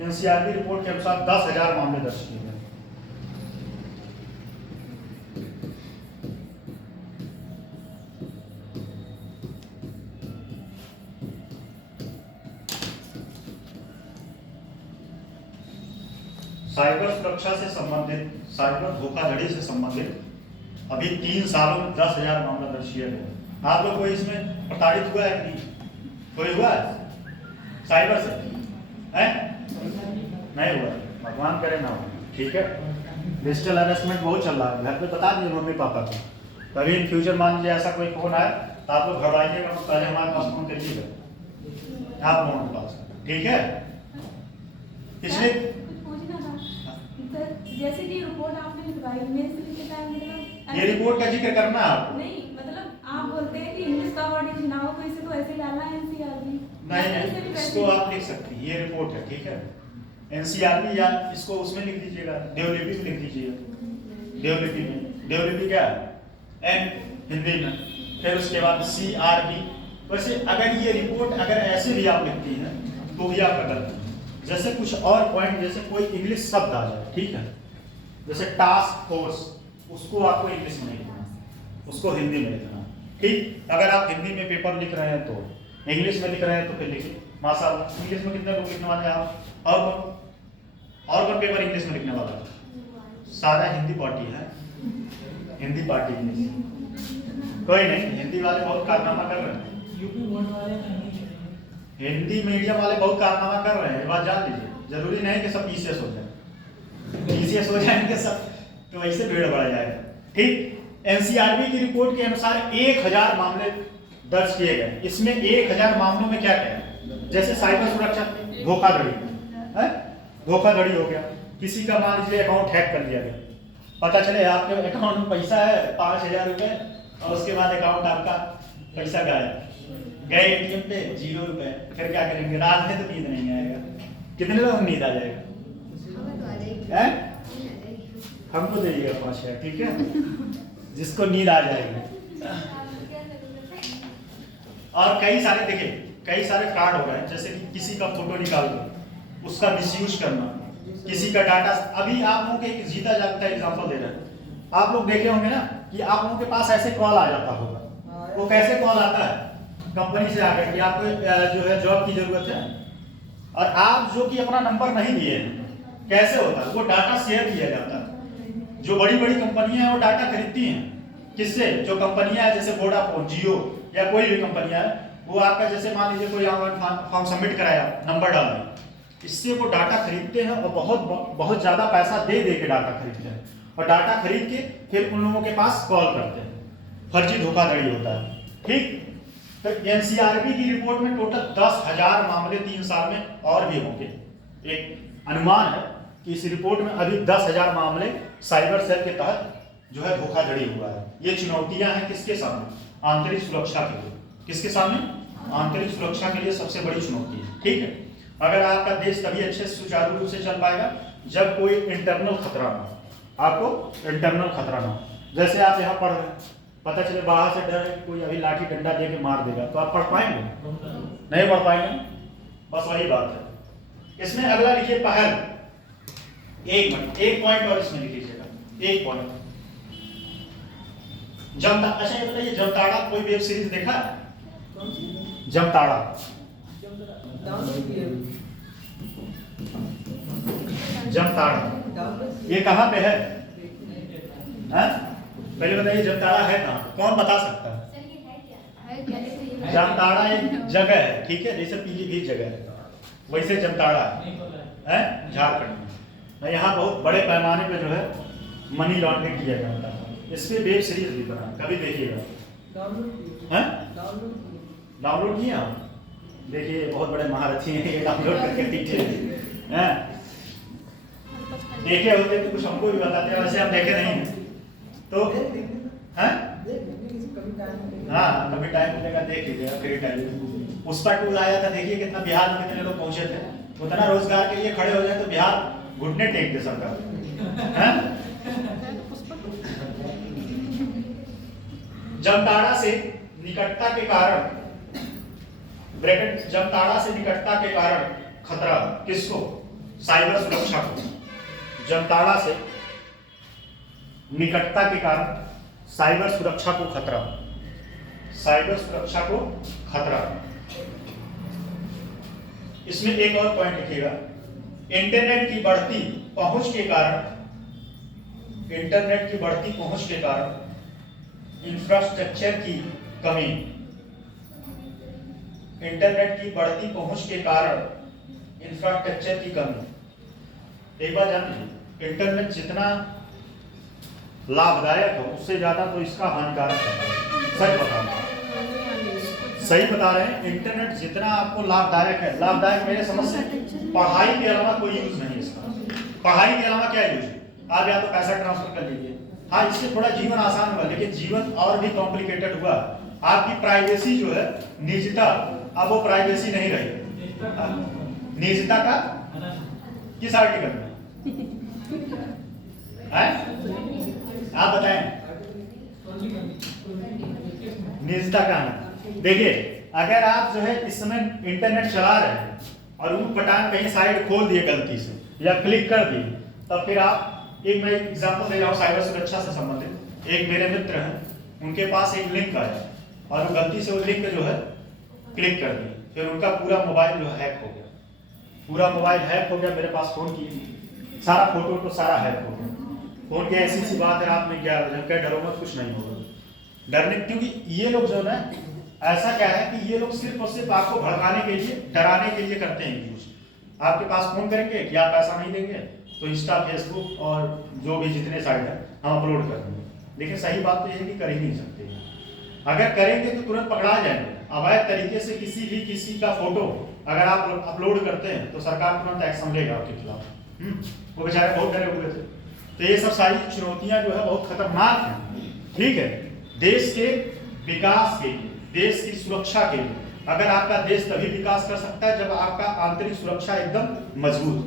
एनसीआरबी रिपोर्ट के अनुसार 10,000 मामले दर्ज किए गए। साइबर सुरक्षा से संबंधित, साइबर धोखाधड़ी से संबंधित अभी 3 सालों में 10,000 मामला दर्ज किया गया। आप लोग कोई इसमें प्रताड़ित हुआ है नहीं? कोई हुआ है साइबर से? है नहीं हुआ, भगवान करे ना हो, ठीक है। डिजिटल हरेसमेंट बहुत चल रहा है, घर पे बता दीजिए मम्मी पापा को। कभी इन फ्यूचर मान लीजिए ऐसा कोई फोन आए तो आप लोग घबराइएगा, तो पहले हमारे पास फोन करिएगा, आप लोगों के पास, ठीक है। पिछले जैसे कि रिपोर्ट आपने लिखवाई, मेरे से कितने टाइम मतलब ये रिपोर्ट का जिक्र करना है आपको? नहीं, मतलब आप बोलते हैं कि इंग्लिश का वर्ड यूज ना हो, तो इसे तो ऐसे डालना है एनसीआरबी। नहीं, इसको आप लिख सकते हैं, ये रिपोर्ट है, ठीक है। एनसीआरबी या इसको उसमें लिख दीजिएगा, देवलिपि में लिख दीजिएगा। देवलिपि क्या है? एन हिंदी में, फिर उसके बाद सीआरबी। वैसे अगर ये रिपोर्ट अगर ऐसे भी आप लिखती हैं तो भी आपका गलत है। जैसे कुछ और पॉइंट, जैसे कोई इंग्लिश शब्द आ जाए, ठीक है, जैसे टास्क फोर्स, उसको आपको इंग्लिश में नहीं लिखना, उसको हिंदी में लिखना, ठीक। अगर आप हिंदी में पेपर लिख रहे हैं तो, इंग्लिश में लिख रहे हैं तो फिर लिखिए माशाअल्लाह। इंग्लिश में कितने लोग लिखने वाले हैं आप? और कौन पेपर इंग्लिश में लिखने वाला है? सारा हिंदी पार्टी है, हिंदी पार्टी इंग्लिश। कोई नहीं, हिंदी वाले बहुत कारनामा कर रहे हैं। यूपी बोर्ड वाले हिंदी मीडियम वाले बहुत कारनामा कर रहे हैं, ये बात जान लीजिए। जरूरी नहीं कि सब पीसीएस हो जाए, पीसीएस हो जाएंगे सब तो ऐसे भीड़ बढ़ जाएगा। ठीक, एनसीआरबी की रिपोर्ट के अनुसार 1000 मामले दर्ज किए गए। इसमें 1000 मामलों में क्या क्या है, जैसे साइबर सुरक्षा, धोखाधड़ी है, धोखाधड़ी हो गया, किसी का मान लीजिए अकाउंट हैक कर दिया गया, पता चले आपके अकाउंट में पैसा है 5000 रुपये और उसके बाद अकाउंट आपका पैसा गायब, गए एटीएम पे 0 रुपये, फिर क्या करेंगे? रात में तो नींद नहीं आएगा। कितने लोग नींद आ जाएगा? हैं? हमको दीजिएगा 5000, ठीक है, जिसको नींद आ जाएगी। और कई सारे देखिए, कई सारे फ्रॉड हो रहे हैं, जैसे कि किसी का फोटो निकाल दो, उसका मिसयूज करना, किसी का डाटा। अभी आप लोगों के एक जीता जागता एग्जांपल दे रहे हैं, आप लोग देखे होंगे ना कि आप लोगों के पास ऐसे कॉल आ जाता होगा। वो कैसे कॉल आता है? कंपनी से आकर कि आपको जो है जॉब की जरूरत है, और आप जो कि अपना नंबर नहीं दिए हैं, कैसे होता है? वो डाटा शेयर किया जाता है। जो बड़ी बड़ी कंपनियां हैं वो डाटा खरीदती हैं, किससे? जो कंपनियां हैं जैसे वोडाफोन, जियो या कोई भी कंपनियां है, वो आपका जैसे मान लीजिए कोई फॉर्म सबमिट कराया, नंबर डाला, इससे वो डाटा खरीदते हैं और बहुत ज़्यादा पैसा दे के डाटा खरीदते हैं, और डाटा खरीद के फिर उन लोगों के पास कॉल करते हैं। फर्जी धोखाधड़ी होता है। ठीक, तो एनसीआरबी की रिपोर्ट में टोटल 10,000 मामले 3 साल में और भी होंगे। एक अनुमान है कि इस रिपोर्ट में अभी 10,000 मामले साइबर सेल के तहत जो है धोखाधड़ी हुआ है। ये चुनौतियां हैं किसके सामने? आंतरिक सुरक्षा के लिए। किसके सामने? आंतरिक सुरक्षा के लिए सबसे बड़ी चुनौती है। ठीक है, अगर आपका देश तभी अच्छे से सुचारू रूप से चल पाएगा जब कोई इंटरनल खतरा ना हो। आपको इंटरनल खतरा ना हो, जैसे आप यहाँ पढ़ रहे हैं, पता चले बाहर से डर है कि कोई अभी लाठी डंडा दे के मार देगा, तो आप पढ़ पाएंगे? नहीं पढ़ पाएंगे। बस वही बात है। इसमें अगला लिखिए पहल। एक पॉइंट और इसमें लिख लीजिएगा, एक पॉइंट। अच्छा ये बताइए, जमताड़ा कोई वेब सीरीज देखा? जमताड़ा, जमताड़ा ये कहाँ पे है? पहले बताइए जमताड़ा है कहाँ? कौन बता सकता है? जमताड़ा एक जगह है, ठीक है, जैसे पीलीभीत जगह है वैसे जमताड़ा है झारखंड में। यहाँ बहुत बड़े पैमाने पे जो है मनी लॉन्ड्रिंग किया जाता है। इस पे वेब सीरीज भी बना, कभी देखिएगा। डाउनलोड किया? देखिए बहुत बड़े महारथी हैं, ये डाउनलोड करके हैं। देखे होते तो कुछ हमको भी बताते हैं, वैसे हम देखे नहीं हैं तो हैं। हाँ, कभी टाइम मिलेगा देख लीजिएगा, फ्री टाइम। पुष्पा 2 आया था, देखिए कितना बिहार में कितने लोग पहुंचे थे। उतना रोजगार के लिए खड़े हो जाए तो बिहार घुटने टेक दे सरकार है। जमताड़ा से निकटता के कारण, ब्रैकेट, जमताड़ा से निकटता के कारण खतरा किसको? साइबर सुरक्षा को। जमताड़ा से निकटता के कारण साइबर सुरक्षा को खतरा, साइबर सुरक्षा को खतरा। इसमें एक और पॉइंट लिखिएगा, इंटरनेट की बढ़ती पहुंच के कारण, इंटरनेट की बढ़ती पहुंच के कारण इंफ्रास्ट्रक्चर की कमी, इंटरनेट की बढ़ती पहुंच के कारण इंफ्रास्ट्रक्चर की कमी। एक बात जान लीजिए, इंटरनेट जितना लाभदायक हो उससे ज्यादा तो इसका हानिकारक है। सच बता रहे हैं, सही बता रहे हैं। इंटरनेट जितना आपको लाभदायक है, लाभदायक मेरे समझ से पढ़ाई के अलावा कोई यूज नहीं इसका। पढ़ाई के अलावा क्या यूज है? आप या तो पैसा ट्रांसफर कर लीजिए, हाँ इससे थोड़ा जीवन आसान हुआ, लेकिन जीवन और भी कॉम्प्लिकेटेड हुआ। आपकी प्राइवेसी जो है, निजता, अब वो प्राइवेसी नहीं रही। निजता का किस आर्टिकल में है? आप बताएं, निजता का है। देखिए अगर आप जो है इस समय इंटरनेट चला रहे हैं और वो बटन कहीं साइड खोल दिए गलती से या क्लिक कर दिए, तब फिर आप, एक मैं एग्जांपल दे रहा हूँ साइबर सुरक्षा से संबंधित। एक मेरे मित्र हैं, उनके पास एक लिंक आया और वो गलती से वो लिंक जो है क्लिक कर दिए, फिर उनका पूरा मोबाइल जो है हैक हो गया। पूरा मोबाइल हैक हो गया, मेरे पास फोन की सारा फोटो तो सारा हैक हो गया। फोन की ऐसी सी बात है, रात में 11 बजे, क्या डरो मत, कुछ नहीं होगा। डरने, क्योंकि ये लोग जो है ऐसा क्या है कि ये लोग सिर्फ और सिर्फ आपको भड़काने के लिए, डराने के लिए करते हैं यूज। आपके पास फोन करेंगे कि आप पैसा नहीं देंगे तो इंस्टा, फेसबुक और जो भी जितने साइट है हम अपलोड कर देंगे। लेकिन सही बात तो ये है कि कर ही नहीं सकते। अगर करेंगे तो तुरंत पकड़ा जाएंगे। अवैध तरीके से किसी का फोटो अगर आप अपलोड करते हैं तो सरकार तुरंत एक्शन लेगा आपके खिलाफ। वो बेचारे बहुत डरे हुए थे। तो ये सब सारी चुनौतियां जो है बहुत खतरनाक हैं, ठीक है। देश के विकास के लिए, देश की सुरक्षा के लिए, अगर आपका देश तभी विकास कर सकता है जब आपका आंतरिक सुरक्षा एकदम मजबूत हो,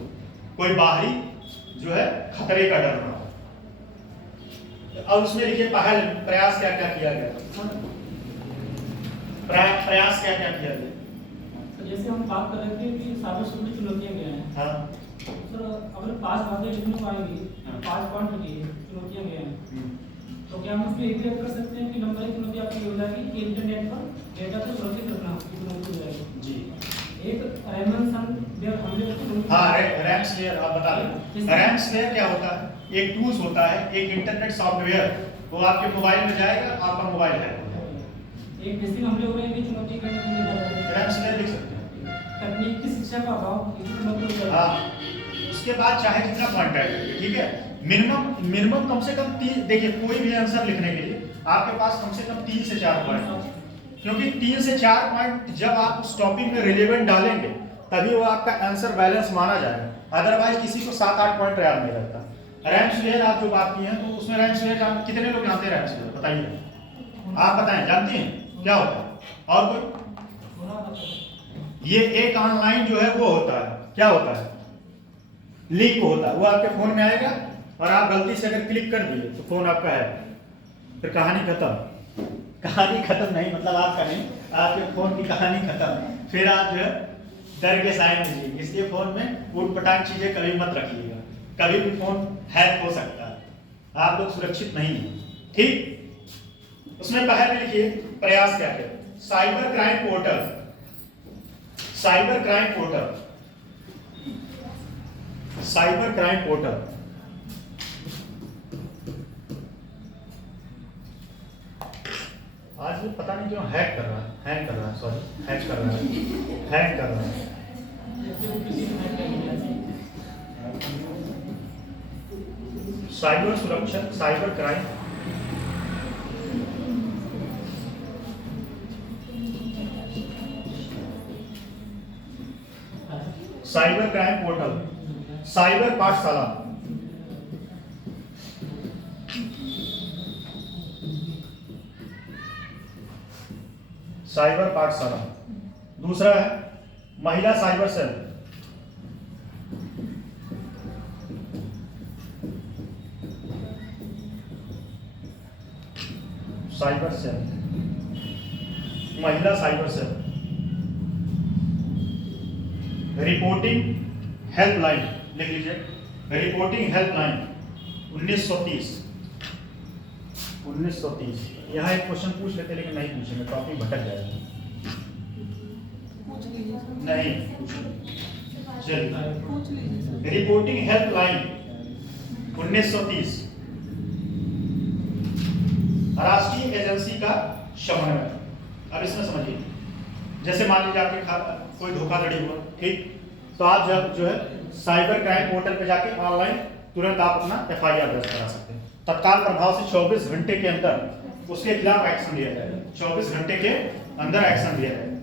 कोई बाहरी जो है खतरे का डर ना हो। और उसमें देखिए पहल प्रयास क्या क्या किया गया, प्रयास क्या क्या किया गया। तो जैसे हम बात कर रहे थे कि साइबर सिक्योरिटी चुनौतियां क्या हैं। हाँ सर अगर 5 बातें लिखने को आएंगी, 5 पॉइंट लिखिए चुनौतियां क्या हैं। तो क्या हम उसमें एक कर सकते हैं कि नंबर 1 चुनौती आपकी हो जाएगी कि इंटरनेट पर डेटा को सुरक्षित रखना चुनौती हो जाएगी जी। एक रैंसमवेयर हमले की हाँ, रैंसमवेयर आप बता दें। रैंसमवेयर क्या होता है? एक टूल्स होता है, एक इंटरनेट सॉफ्टवेयर, वो आपके मोबाइल में जाएगा, आपका मोबाइल है। एक बेसिक हमले हो रहे हैं, चुनौती का रैंसमवेयर लिख सकते हैं। तकनीक की शिक्षा का अभाव, इसकी चुनौती हो जाएगी। हाँ, उसके बाद चाहे जितना कांटेक्ट है, ठीक है। मिनिमम कम से कम 3, देखिए कोई भी आंसर लिखने के लिए आपके पास कम से कम 3 से 4 पॉइंट, क्योंकि 3 से 4 पॉइंट जब आप उस टॉपिक में रिलेवेंट डालेंगे तभी वो आपका आंसर बैलेंस माना जाएगा। अदरवाइज किसी को 7-8 पॉइंट याद नहीं रहता। रैंसमवेयर आप जो बात की है तो उसमें रैंसमवेयर कितने लोग जानते हैं? रैंसमवेयर बताइए, आप बताएं, जानते हैं क्या होता है? और कोई? ये एक ऑनलाइन जो है वो होता है, क्या होता है? लिंक होता है, वो आपके फोन में आएगा और आप गलती से अगर क्लिक कर दिए तो फोन आपका है, फिर कहानी खत्म। कहानी खत्म नहीं मतलब आपका नहीं, आपके फोन की कहानी खत्म। फिर आप जो है डर के साए दीजिए, इसलिए फोन में उटपटांग चीजें कभी मत रखिएगा, कभी भी फोन हैक हो सकता है, आप लोग सुरक्षित नहीं है, ठीक। उसमें पहले लिखिए प्रयास क्या है। Cyber crime portal, cyber crime portal, cyber crime portal. आज भी पता नहीं क्यों हैक कर रहा है, हैंग कर रहा है, सॉरी हैक कर रहा है, हैंग कर रहा है। साइबर सुरक्षा, cyber crime, cyber crime portal, cyber पाठशाला, साइबर पाठशाला। दूसरा है महिला साइबर सेल, साइबर सेल, महिला साइबर सेल। रिपोर्टिंग हेल्पलाइन लिख लीजिए, रिपोर्टिंग हेल्पलाइन 1930। यहाँ एक क्वेश्चन पूछ लेते लेकिन नहीं पूछेंगे, टॉपिक भटक जाएगा। पूछ लीजिए सर। नहीं चलिए, पूछ लीजिए सर। रिपोर्टिंग हेल्पलाइन 1930, राष्ट्रीय एजेंसी का समन्वय। अब इसमें समझिए, जैसे मान लीजिए आपके कोई धोखाधड़ी हुआ, ठीक, तो आप जब जो है साइबर क्राइम पोर्टल पे जाके ऑनलाइन तुरंत आप अपना FIR दर्ज करा सकते हैं। तत्काल प्रभाव से 24 घंटे के अंदर उसके खिलाफ एक्शन लिया जाएगा, 24 घंटे के अंदर एक्शन लिया जाएगा।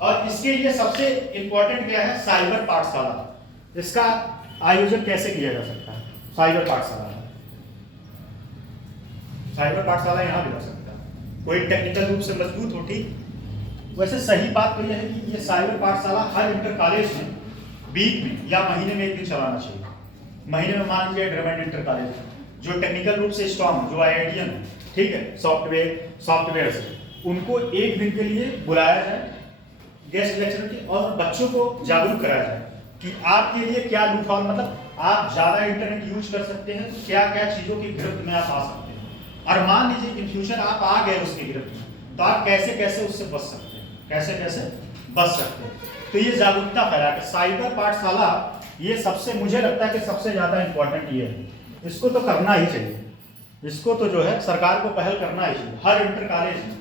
और इसके लिए सबसे इंपॉर्टेंट क्या है? साइबर पाठशाला। इसका आयोजन कैसे किया जा सकता है? साइबर पाठशाला, साइबर पाठशाला यहाँ भी हो सकता है, कोई टेक्निकल रूप से मजबूत हो, ठीक। वैसे सही बात तो यह है कि ये साइबर पाठशाला हर इंटर कॉलेज में वीक में या महीने में एक दिन चलाना चाहिए। महीने में मान लीजिए ड्रमंड इंटर कॉलेज जो टेक्निकल रूप से स्ट्रॉन्ग, जो IITian है, ठीक है, सॉफ्टवेयर से, उनको एक दिन के लिए बुलाया जाए गेस्ट लेक्चर के, और बच्चों को जागरूक कराया जाए कि आपके लिए क्या लूपहॉल, मतलब आप ज़्यादा इंटरनेट यूज कर सकते हैं, क्या क्या चीज़ों की गिरफ्त में आप आ सकते हैं, और मान लीजिए इन फ्यूचर आप आ गए उसकी गिरफ्त में, तो आप कैसे कैसे उससे बच सकते हैं, कैसे कैसे बच सकते हैं। तो ये जागरूकता फैला के साइबर पाठशाला, ये सबसे, मुझे लगता है कि सबसे ज़्यादा इंपॉर्टेंट ये है, इसको तो करना ही चाहिए, इसको तो जो है सरकार को पहल करना ही चाहिए हर इंटर कॉलेज में,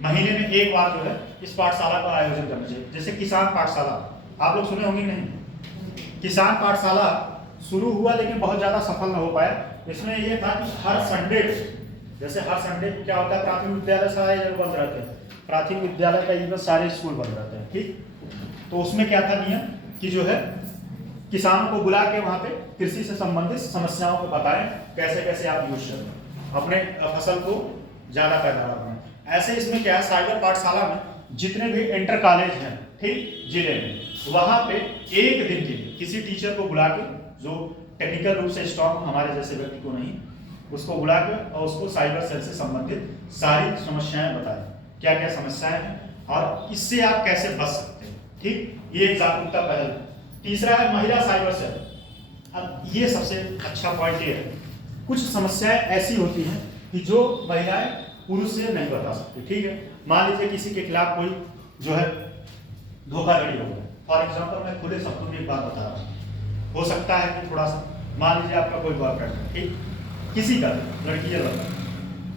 महीने में एक बार जो है इस पाठशाला का आयोजन करना चाहिए। जैसे किसान पाठशाला आप लोग सुने होंगे नहीं, किसान पाठशाला शुरू हुआ लेकिन बहुत ज़्यादा सफल न हो पाया। इसमें ये था कि हर संडे, जैसे हर संडे क्या होता है, प्राथमिक विद्यालय सारे जगह बंद रहते हैं, प्राथमिक विद्यालय का इवन सारे स्कूल बंद रहते हैं, ठीक। तो उसमें क्या था नियम कि जो है किसानों को बुला के वहाँ पे कृषि से संबंधित समस्याओं को बताएं, कैसे कैसे आप यूज करें अपने फसल को ज़्यादा पैदावार बनाएं। ऐसे इसमें क्या है, साइबर पाठशाला में जितने भी इंटर कॉलेज हैं, ठीक, जिले में, वहाँ पे एक दिन के लिए किसी टीचर को बुला के, जो टेक्निकल रूप से स्ट्रॉन्ग हमारे जैसे व्यक्ति को नहीं, उसको बुला के और उसको साइबर सेल से संबंधित सारी समस्याएं बताएं, क्या क्या समस्याएं हैं और इससे आप कैसे बच सकते हैं, ठीक। ये एक जागरूकता पहल है। तीसरा है महिला साइबर सेल। अब ये सबसे अच्छा पॉइंट ये है, कुछ समस्याएं ऐसी होती हैं कि जो महिलाएं पुरुष से नहीं बता सकती, ठीक है। मान लीजिए किसी के खिलाफ कोई जो है धोखाधड़ी हो गया, फॉर एग्जाम्पल मैं खुले शब्दों में एक बात बता रहा हूँ, हो सकता है कि थोड़ा सा, मान लीजिए आपका कोई बॉयफ्रेंड है, ठीक, किसी का लड़की या लड़का,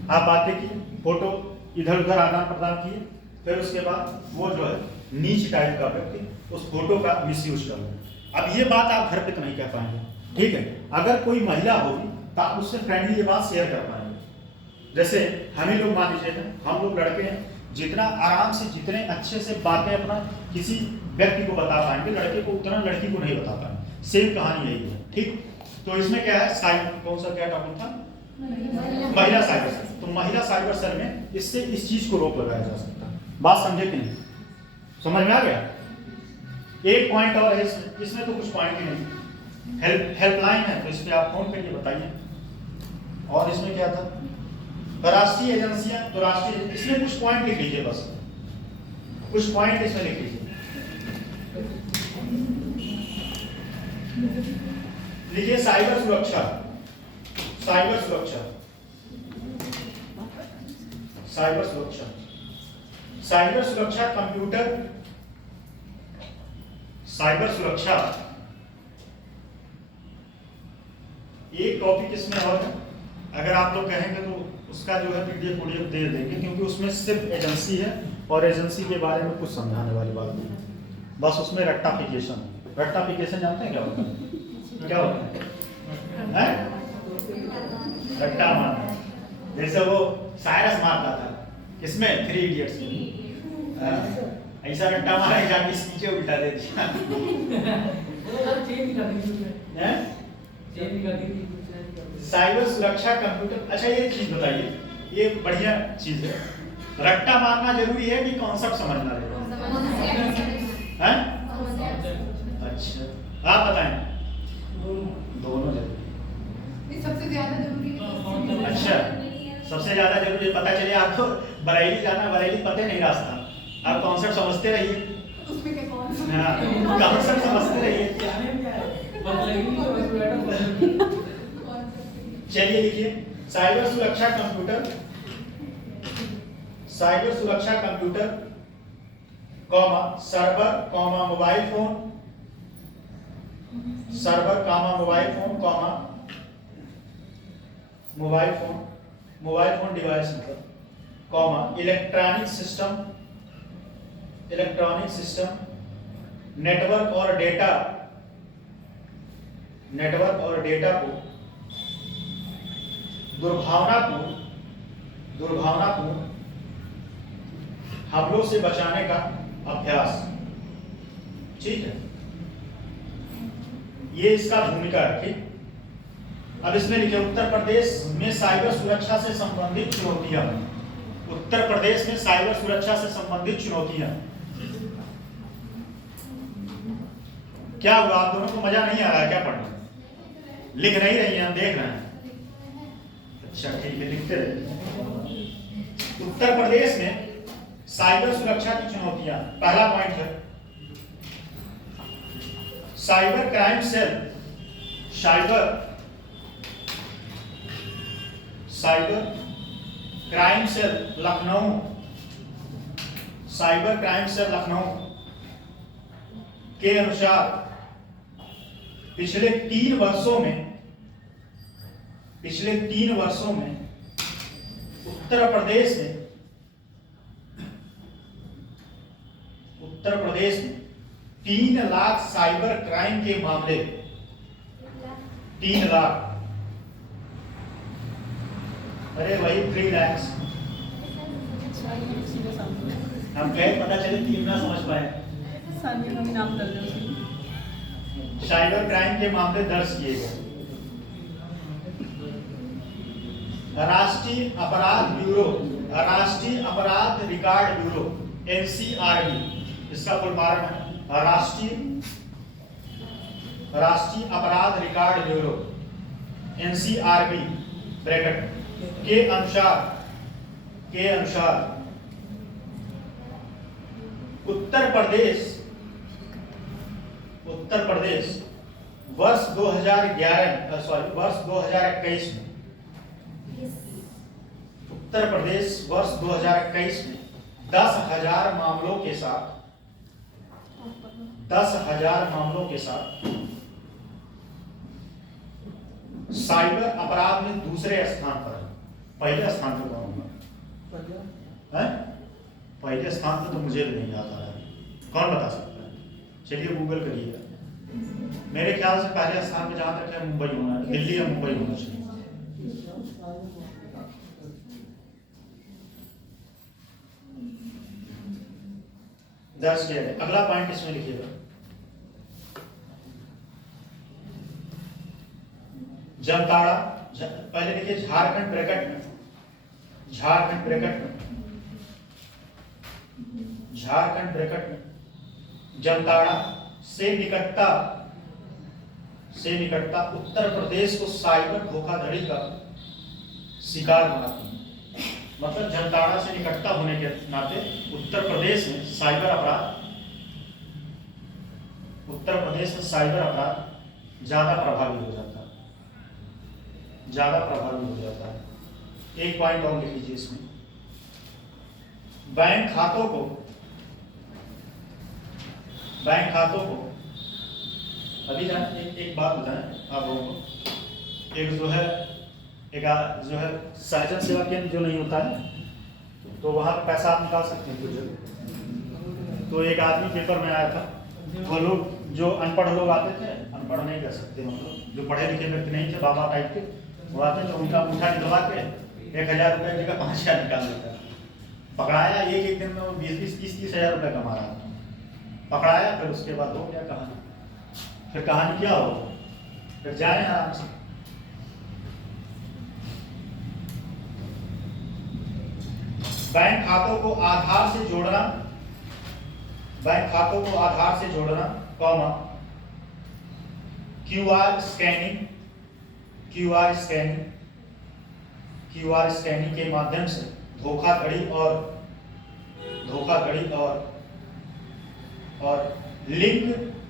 आप बातें की, फोटो इधर उधर आदान प्रदान किए, फिर उसके बाद वो जो है नीच टाइप का व्यक्ति उस फोटो का मिसयूज कर रहा। अब ये बात आप घर पे तो नहीं कह पाएंगे, ठीक है। अगर कोई महिला होगी तो आप उससे फ्रेंडली ये बात शेयर कर पाएंगे। जैसे हम ही लोग मान लीजिए, हम लोग लड़के हैं, जितना आराम से, जितने अच्छे से बातें अपना किसी व्यक्ति को बता पाएंगे लड़के को, उतना लड़की को नहीं बता पाएंगे। सेम कहानी यही है, ठीक। तो इसमें क्या है, साइबर, कौन सा क्या टॉपिक था, महिला साइबर सेल। तो महिला साइबर सेल में इससे इस चीज को रोक लगाया जा सकता है। बात समझे कि नहीं, समझ में आ गया। एक पॉइंट और है इसमें तो कुछ पॉइंट ही नहीं, हेल्पलाइन है, तो इस पर आप फोन करिए, बताइए। और इसमें क्या था, राष्ट्रीय एजेंसियां, तो राष्ट्रीय, इसमें कुछ पॉइंट लिख लीजिए, बस कुछ पॉइंट इसमें लिख लीजिए। लिखिए साइबर सुरक्षा, साइबर सुरक्षा, साइबर सुरक्षा, साइबर सुरक्षा कंप्यूटर, साइबर सुरक्षा एक टॉपिक इसमें और है। अगर आप लोग कहेंगे तो उसका जो है पीडीएफ दे देंगे, क्योंकि उसमें सिर्फ एजेंसी है और एजेंसी के बारे में कुछ समझाने वाली बात नहीं है, बस उसमें रट्टाफिकेशन। रट्टाफिकेशन जानते हैं क्या होता है, क्या होता है? रट्टा मारना, जैसे वो साइरस मारता था, इसमें 3 इडियट्स में, ऐसा रट्टा मारा जाके नीचे उल्टा दे दिया। साइबर सुरक्षा कंप्यूटर, अच्छा ये चीज बताइए, ये बढ़िया चीज है, रट्टा मारना जरूरी है कि कॉन्सेप्ट समझना जरूरी है? अच्छा आप बताएं। दोनों जरूरी, सबसे ज्यादा जरूरी है। अच्छा सबसे ज्यादा जरूरी है, पता चले आपको बरेली जाना, बरेली पता नहीं रास्ता, आप कॉन्सेप्ट समझते रहिए, उसमें क्या कौन हाँ कॉन्सेप्ट समझते रहिए। चलिए लिखिए साइबर सुरक्षा कंप्यूटर, साइबर सुरक्षा computer comma server comma mobile phone, server comma mobile phone comma mobile phone device मतलब कॉमा इलेक्ट्रॉनिक सिस्टम नेटवर्क और डेटा को दुर्भावनापूर्ण हमलों से बचाने का अभ्यास, ठीक है। ये इसका भूमिका है, ठीक। अब इसमें लिखे उत्तर प्रदेश में साइबर सुरक्षा से संबंधित चुनौतियां, उत्तर प्रदेश में साइबर सुरक्षा से संबंधित चुनौतियां। क्या हुआ, आप दोनों को मजा नहीं आ रहा है क्या पढ़ने? लिख नहीं रही हैं, देख रहे हैं, अच्छा ठीक है, लिखते रहिए। उत्तर प्रदेश में साइबर सुरक्षा की चुनौतियां, पहला पॉइंट है cyber crime cell, cyber crime cell Lucknow, cyber crime cell Lucknow के अनुसार पिछले 3 वर्षों में उत्तर प्रदेश में उत्तर प्रदेश में 3 लाख साइबर क्राइम के मामले, 3 लाख, अरे वही 3 लाख, हम कहे पता चले 3 ना समझ पाए। सानिया का भी नाम कर दो उसमें। साइबर क्राइम के मामले दर्ज किए गए। राष्ट्रीय अपराध ब्यूरो, राष्ट्रीय अपराध रिकॉर्ड ब्यूरो, NCRB, इसका फुल फॉर्म है राष्ट्रीय अपराध रिकॉर्ड ब्यूरो, NCRB ब्रैकेट के अनुसार उत्तर प्रदेश वर्ष 2021 में, उत्तर प्रदेश वर्ष 2021 में 10,000 मामलों के साथ 10,000 मामलों के साथ साइबर अपराध में दूसरे स्थान पर है। पहले स्थान पर कौन होगा? पहले स्थान पर तो मुझे भी नहीं याद आ रहा है, कौन बता सकता है? चलिए गूगल करिएगा। मेरे ख्याल से पहले स्थान पे जहां तक है मुंबई होना है, दिल्ली या मुंबई होना चाहिए। दर्ज किया है। अगला पॉइंट इसमें लिखिएगा, जामताड़ा, पहले लिखिए झारखंड ब्रैकेट में, झारखंड ब्रैकेट में जामताड़ा से निकटता उत्तर प्रदेश को साइबर धोखाधड़ी का शिकार बनाती है। मतलब जामताड़ा से निकटता होने के नाते उत्तर प्रदेश में साइबर अपराध ज्यादा प्रभावी हो जाता है। एक पॉइंट और लिख लीजिए इसमें, बैंक खातों को अभी एक बात बताएं आप लोगों को, एक जो है सहजन सेवा केंद्र जो नहीं होता है, तो वहाँ पे पैसा आप निकाल सकते हैं कुछ। तो एक आदमी पेपर में आया था, वो लोग जो अनपढ़ लोग आते थे, अनपढ़ नहीं कर सकते, मतलब जो पढ़े लिखे व्यक्ति नहीं थे, बाबा टाइप के, वो आते तो उनका अंगूठा निकलवा के 1,000 रुपये की जगह 5,000 निकाल देता। पकड़ाया, एक दिन में 20-30 हज़ार रुपये कमा रहा था। पकड़ाया, फिर उसके बाद हो गया कहानी। फिर कहानी क्या हो, फिर जाए आराम से। बैंक खातों को आधार से जोड़ना, कॉमा क्यूआर स्कैनिंग के माध्यम से धोखाधड़ी और लिंक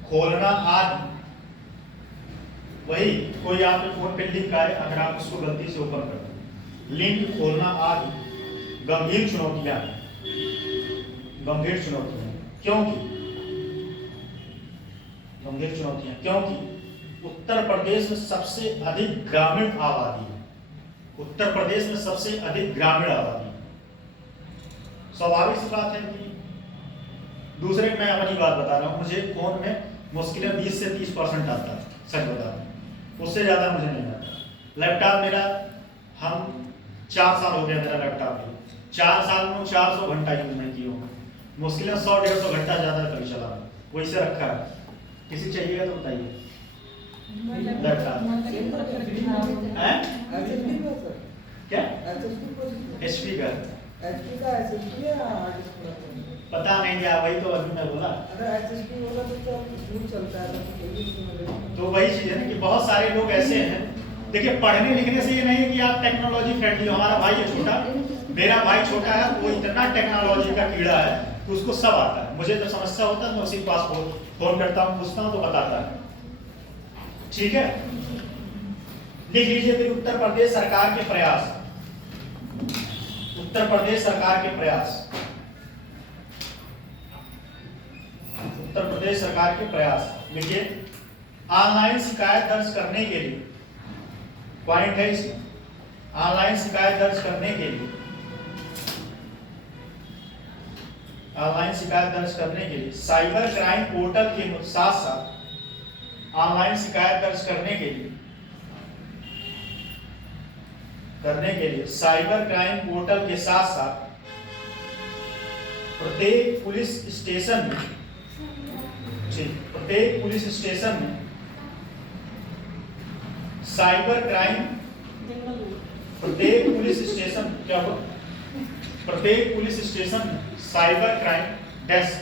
खोलना आदि। वही कोई आपके फोन पे लिंक आए, अगर आप उसको गलती से ओपन कर दें, लिंक खोलना आदि गंभीर चुनौतियां, क्योंकि उत्तर प्रदेश में सबसे अधिक ग्रामीण आबादी है। स्वाभाविक सी बात है कि दूसरे, मैं अपनी बात बता रहा हूँ, मुझे फोन में मुश्किल 20 से 30% आता है, सच बता रहा हूँ, उससे ज्यादा मुझे नहीं आता। लैपटॉप मेरा, हम 4 साल हो गया मेरा लैपटॉप में, 4 साल में 400 घंटा यूज नहीं किया हूँ, मुश्किल 100-150 घंटा ज्यादा कभी चला रहा, वैसे रखा है। किसी चाहिएगा तो बताइए। लैपटॉप क्या HP का पता नहीं क्या, वही तो अभी मैं बोला। तो वही चीज है ना कि बहुत सारे लोग ऐसे हैं, देखिए पढ़ने लिखने से ये नहीं है कि आप टेक्नोलॉजी फ्रेंडली हो। हमारा भाई है छोटा, मेरा भाई छोटा है, वो इतना टेक्नोलॉजी का कीड़ा है कि उसको सब आता है। मुझे जब समस्या होता है मैं उसी के पास फोन करता हूँ, पूछता हूँ तो बताता है। ठीक है, लिख लीजिए फिर उत्तर प्रदेश सरकार के प्रयास, लिखिए। ऑनलाइन शिकायत दर्ज करने के लिए, पॉइंट है इसमें, ऑनलाइन शिकायत दर्ज करने के लिए ऑनलाइन शिकायत दर्ज करने के लिए साइबर क्राइम पोर्टल के साथ साथ ऑनलाइन शिकायत दर्ज करने के लिए साइबर क्राइम पोर्टल के साथ साथ प्रत्येक पुलिस स्टेशन में साइबर क्राइम प्रत्येक पुलिस स्टेशन में साइबर क्राइम डेस्क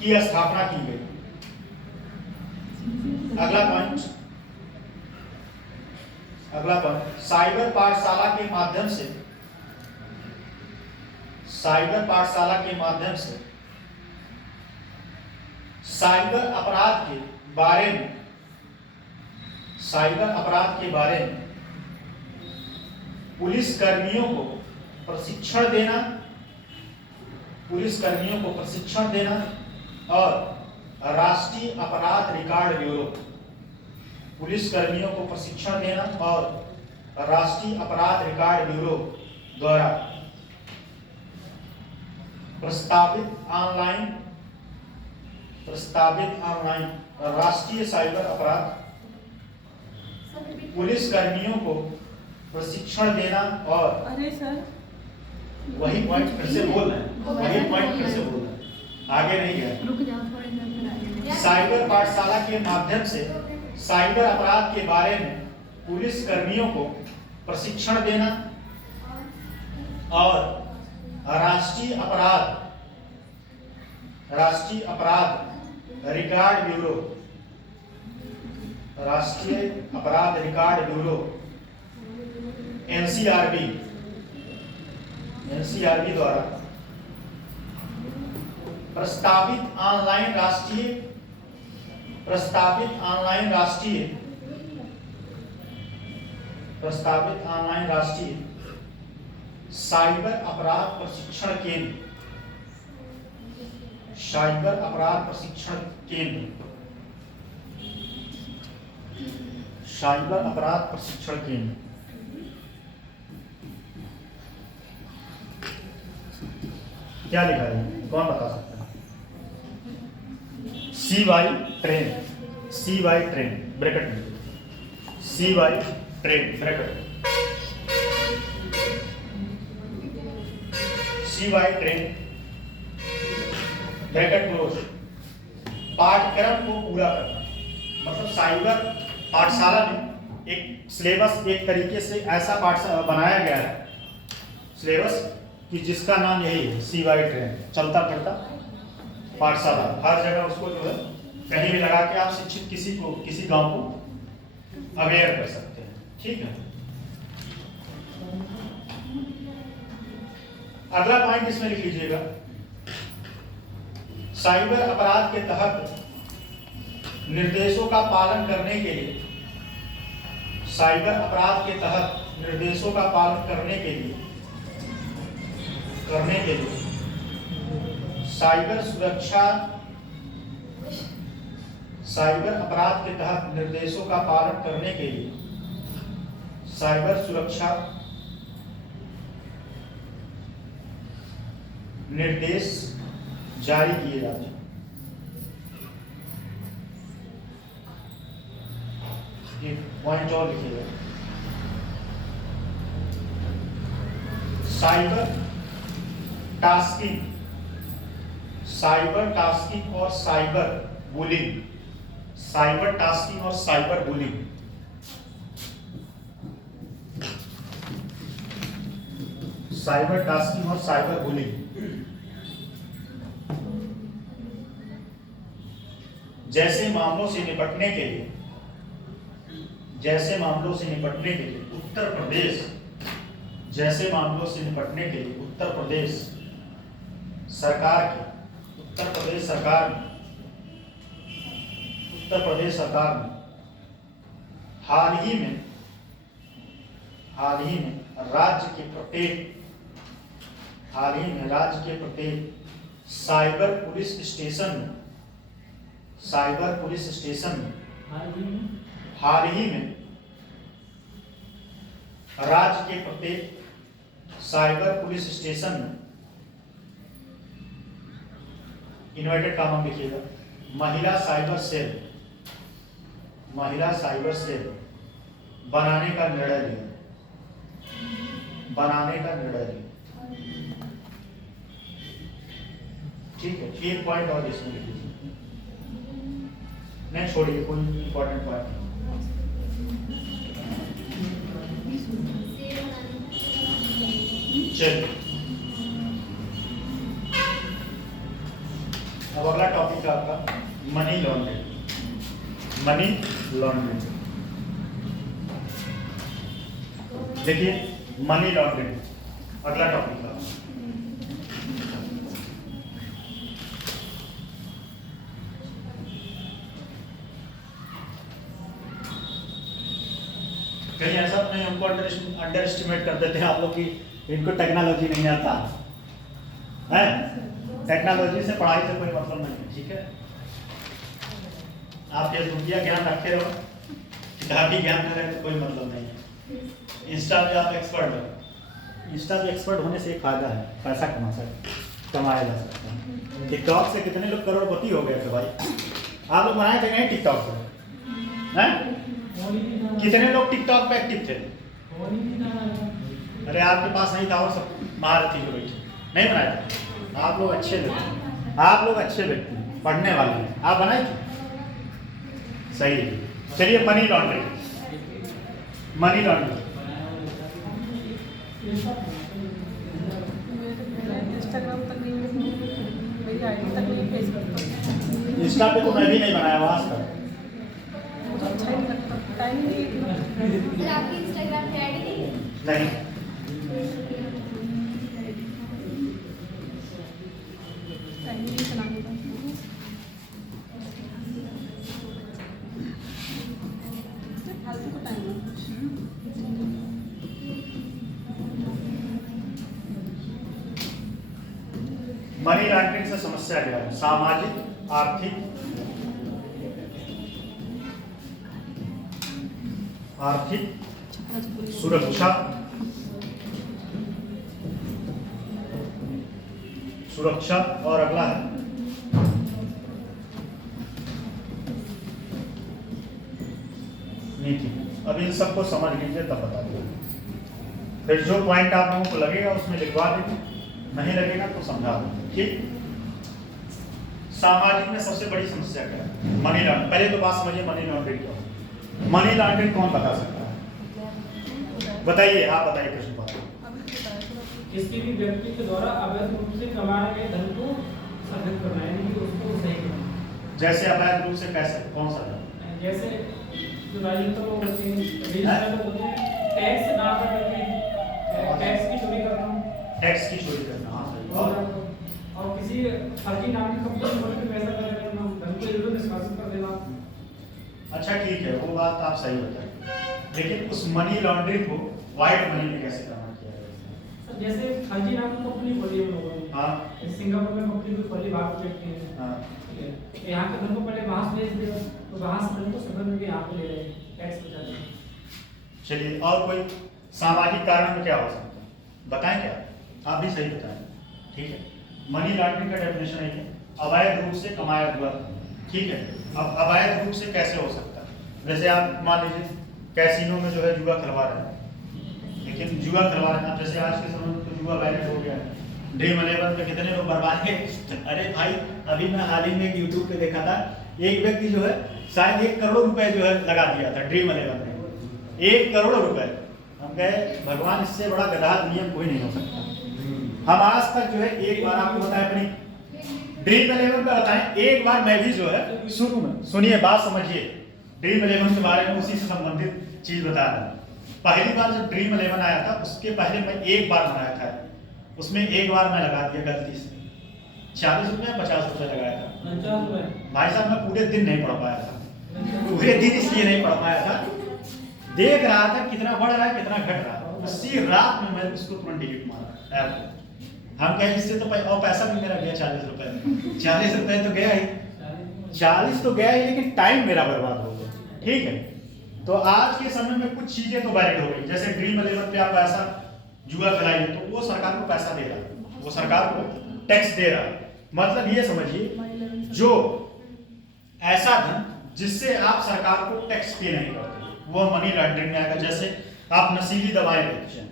की स्थापना की गई। अगला पॉइंट साइबर पाठशाला के माध्यम से साइबर अपराध के बारे में पुलिस कर्मियों को प्रशिक्षण देना और राष्ट्रीय अपराध रिकॉर्ड ब्यूरो द्वारा प्रस्तावित ऑनलाइन राष्ट्रीय साइबर अपराध पुलिस कर्मियों को प्रशिक्षण देना और अरे सर वही पॉइंट फिर से बोल रहे हैं आगे नहीं गया। रुक जाओ थोड़ी देर। साइबर पाठशाला के माध्यम से साइबर अपराध के बारे में पुलिस कर्मियों को प्रशिक्षण देना और राष्ट्रीय अपराध रिकॉर्ड ब्यूरो एनसीआरबी द्वारा प्रस्तावित ऑनलाइन राष्ट्रीय साइबर अपराध प्रशिक्षण केंद्र क्या लिखा है, कौन बता सकता है? CY ट्रेन ब्रैकेट में CY ट्रेन ब्रैकेट क्लोज पाठ्यक्रम को पूरा करना। मतलब साइबर पाठशाला में एक सिलेबस एक तरीके से ऐसा पाठशाला बनाया गया है सिलेबस कि जिसका नाम यही है CY ट्रेन चलता फिरता पाठशाला। हर जगह उसको जो है कहीं भी लगा के आप शिक्षित किसी गांव को अवेयर कर सकते हैं। ठीक है, अगला पॉइंट इसमें लिख लीजिएगा। साइबर अपराध के तहत निर्देशों का पालन करने के लिए साइबर अपराध के तहत निर्देशों का पालन करने के लिए साइबर सुरक्षा निर्देश जारी किए जाते हैं। एक पॉइंट और लिखिएगा, साइबर टास्किंग और साइबर बुलिंग। जैसे मामलों से निपटने के लिए उत्तर प्रदेश सरकार ने हाल ही में राज्य के प्रत्येक साइबर पुलिस स्टेशन में राज्य के प्रत्येक साइबर पुलिस स्टेशन में इन्वर्टेड कॉमा लिखिएगा, महिला साइबर सेल बनाने का निर्णय लिया, ठीक है। एक पॉइंट और इसमें लिख दीजिए, नहीं छोड़िए, कोई इंपॉर्टेंट पॉइंट। चलिए अब अगला टॉपिक है आपका मनी लॉन्ड्रिंग। देखिए मनी लॉन्ड्रिंग अगला टॉपिक है। कहीं ऐसा नहीं हमको अंडर एस्टिमेट कर देते हैं आप लोग कि इनको टेक्नोलॉजी नहीं आता है। टेक्नोलॉजी से पढ़ाई से कोई मतलब नहीं है, ठीक है। आप ये दुनिया ज्ञान रखे रहो, किताबी ज्ञान में रहे तो कोई मतलब नहीं है। इंस्टा पे आप एक्सपर्ट हो, इंस्टा पे एक्सपर्ट होने से एक फायदा है, पैसा कमाया जा सकता है। टिकटॉक से कितने लोग करोड़पति हो गए थे भाई, आप लोग बनाए थे नहीं टिकटॉक से, हैं? कितने लोग टिकटॉक पे एक्टिव थे? अरे आपके पास नहीं था और सब महारथी जो बैठे नहीं बनाया था। आप लोग अच्छे व्यक्ति पढ़ने वाले हैं, आप बनाए थे, सही है। चलिए मनी लॉन्ड्रिंग इंस्टाग्राम तक नहीं, मेरी आईडी तक नहीं, फेसबुक पर इंस्टा पे तो मैं भी नहीं बनाया आज तक, मुझे अच्छा ही नहीं लगता, टाइम नहीं इतना। आपकी इंस्टाग्राम पे आईडी नहीं है? नहीं। टाइम नहीं चलाने का। फालतू का टाइम है। मनी लॉन्ड्रिंग से समस्या क्या है? सामाजिक, आर्थिक सुरक्षा और अगला है नीति। अब इन सबको समझ लीजिए तब बता दीजिए, फिर जो पॉइंट आप लोगों को लगेगा उसमें लिखवा देंगे, नहीं लगेगा तो समझा देंगे, ठीक। सामाजिक में सबसे बड़ी समस्या क्या है? Money laundering. पहले तो बात समझिए मनी लॉन्ड्रिंग क्या है। मनी लॉन्ड्रिंग कौन बता सकता है? बताइए, आप बताइए कृष्ण पाल। किसी भी व्यक्ति के द्वारा अवैध रूप से कमाए गए धन को संग्रहित करना, यानी कि उसको सही करना। जैसे अवैध रूप से कैसे, कौन सा? जैसे जो राजनीतिक लोग होते हैं, बिजनेसमैन लोग होते हैं, टैक्स ना करके टैक्स की चोरी करना, हाँ सही। और किसी फर्जी नाम की कंपनी खोल के पैसा कलेक्ट करना, धन को इधर निष्कासित कर देना। अच्छा ठीक है, वो बात आप सही बताए, लेकिन उस मनी लॉन्ड्रिंग को व्हाइट मनी में कैसे करना किया जाए? जैसे फर्जी नाम की कंपनी खोली हम लोगों ने, हाँ, सिंगापुर में कंपनी को खोली, बाहर प्रोजेक्ट की है, हाँ, ठीक है। यहाँ के धन को पहले वहाँ से भेज दिया, तो वहाँ से धन को सदन में भी यहाँ पे ले रहे हैं, टैक्स बचा रहे हैं। चलिए, और कोई सामाजिक कारण में क्या हो सकता है बताएं? क्या आप भी सही बताएं, ठीक है। मनी लॉन्ड्रिंग का डेफिनेशन है अवैध रूप से कमाया हुआ, ठीक है। अब अवैध रूप से कैसे हो सकता है? जैसे आप मान लीजिए कैसीनो में जो है जुआ करवा रहे हैं, लेकिन जुआ करवा रहे हैं, जैसे आज के समय में तो जुआ वैलिड हो गया है, ड्रीम 11 पे कितने लोग बर्बाद है। अरे भाई, अभी मैं हाल ही में यूट्यूब पे देखा था, एक व्यक्ति जो है शायद 1 करोड़ रुपए जो है लगा दिया था ड्रीम 11 में, 1 करोड़ रुपए। हम कहे भगवान, इससे बड़ा गधा नियम कोई नहीं हो सकता। हम आज तक जो है, एक बार आपको बताया अपनी ड्रीम 11 का बताएं, एक बार मैं भी जो है शुरू में, सुनिए बात समझिए, ड्रीम 11 के बारे में उसी से संबंधित चीज बता रहा हूँ। पहली बार जब ड्रीम 11 आया था, उसके पहले मैं एक बार बनाया था, उसमें एक बार मैं लगा दिया गलती से 40 रुपये 50 रुपये लगाया था। 50 रुपये भाई साहब, मैं पूरे दिन नहीं पढ़ पाया था, पूरे दिन इसलिए नहीं पढ़ पाया था, देख रहा था कितना बढ़ रहा है कितना घट रहा है, उसी रात में मैं उसको तुरंत डिलीट मारा ऐप को। हम कहें इससे तो और पैसा भी मेरा गया 40 रुपये, 40 रुपये तो गया ही, 40 तो गया ही, लेकिन टाइम मेरा बर्बाद हो गया, ठीक है। तो आज के समय में कुछ चीजें तो वैलिड हो गई, जैसे ड्रीम 11 पे आप पैसा जुआ खिलाइए, तो वो सरकार को पैसा दे रहा है, वो सरकार को टैक्स दे रहा है। मतलब ये समझिए, जो ऐसा धन जिससे आप सरकार को टैक्स पे नहीं करते, वो मनी लॉन्ड्रिंग में आएगा। जैसे आप नशीली दवाएं बेचें,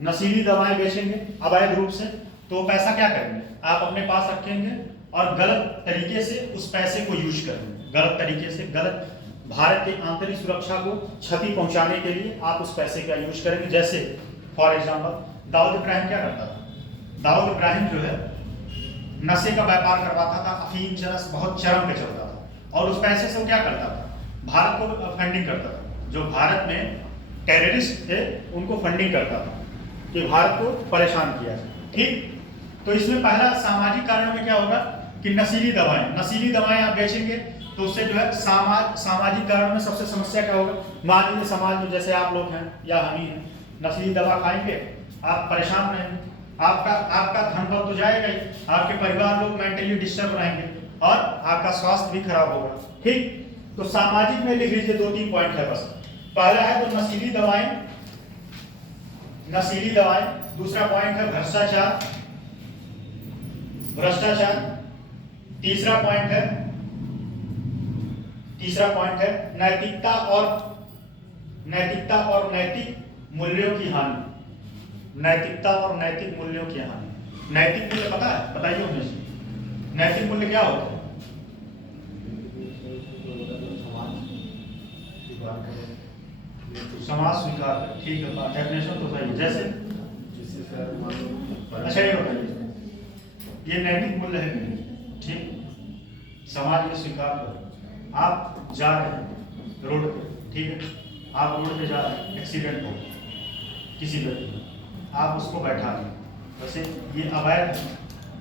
नशीली दवाएं बेचेंगे अवैध रूप से, तो पैसा क्या करेंगे, आप अपने पास रखेंगे और गलत तरीके से उस पैसे को यूज करेंगे, गलत तरीके से, गलत भारत की आंतरिक सुरक्षा को क्षति पहुंचाने के लिए आप उस पैसे का यूज करेंगे। जैसे फॉर एग्जाम्पल दाऊद इब्राहिम क्या करता था, दाऊद इब्राहिम जो है नशे का व्यापार करवाता था, अफीम चरस बहुत चरम पे चलता था, और उस पैसे से वो क्या करता था, भारत को फंडिंग करता था। जो भारत में टेररिस्ट थे उनको फंडिंग करता था कि भारत को परेशान किया जाए। ठीक, तो इसमें पहला सामाजिक कारण में क्या होगा कि नशीली दवाएं आप बेचेंगे, तो उससे जो है सामाजिक कारण में सबसे समस्या क्या होगा, मान लीजिए समाज में जैसे आप लोग हैं या हम ही हैं, नशीली दवा खाएंगे, आप परेशान रहेंगे, आपका धन बल तो जाएगा ही, आपके परिवार लोग मेंटली डिस्टर्ब रहेंगे और आपका स्वास्थ्य भी खराब होगा। ठीक, तो सामाजिक में लिख लीजिए 2-3 पॉइंट है बस। पहला है तो नशीली दवाएं, दूसरा पॉइंट है भ्रष्टाचार, तीसरा पॉइंट है नैतिकता और नैतिक मूल्यों की हानि। नैतिक मूल्य पता है, बताइए मुझे, नैतिक मूल्य क्या होता है? समाज स्वीकार, ठीक है, डेफिनेशन तो सही है। जैसे अच्छा ये बताइए, ये नैतिक मूल्य है, ठीक, समाज में स्वीकार करो। आप जा रहे हैं रोड पे, ठीक है, आप रोड पे जा रहे हैं, एक्सीडेंट हो किसी व्यक्ति को, आप उसको बैठा दें, वैसे ये अवैध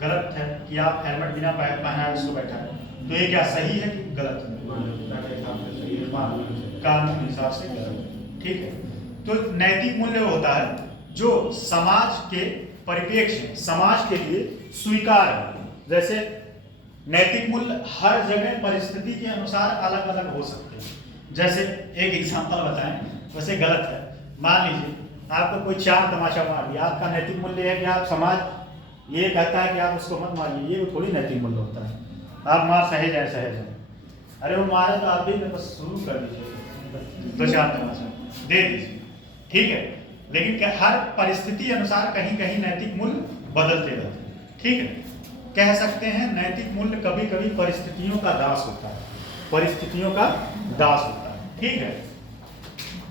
गलत है कि आप हेलमेट बिना पहनाए उसको बैठा है, तो ये क्या सही है कि गलत है? कानून हिसाब से गलत है। ठीक है, तो नैतिक मूल्य होता है जो समाज के परिप्रेक्ष्य, समाज के लिए स्वीकार है। जैसे नैतिक मूल्य हर जगह परिस्थिति के अनुसार अलग अलग हो सकते हैं। जैसे एक एग्जांपल बताएं, वैसे गलत है, मान लीजिए आपको कोई 4 तमाचा मार दिया, आपका नैतिक मूल्य है कि आप, समाज ये कहता है कि आप उसको मत मारिए, ये थोड़ी नैतिक मूल्य होता है। आप मार सहे जाए, अरे वो मारे तो आप भी बस शुरू कर दीजिए, 2-4 तमाचा दे दीजिए, ठीक है। लेकिन क्या हर परिस्थिति अनुसार कहीं कहीं नैतिक मूल्य बदलते रहते हैं, ठीक है। कह सकते हैं नैतिक मूल्य कभी कभी परिस्थितियों का दास होता है, ठीक है।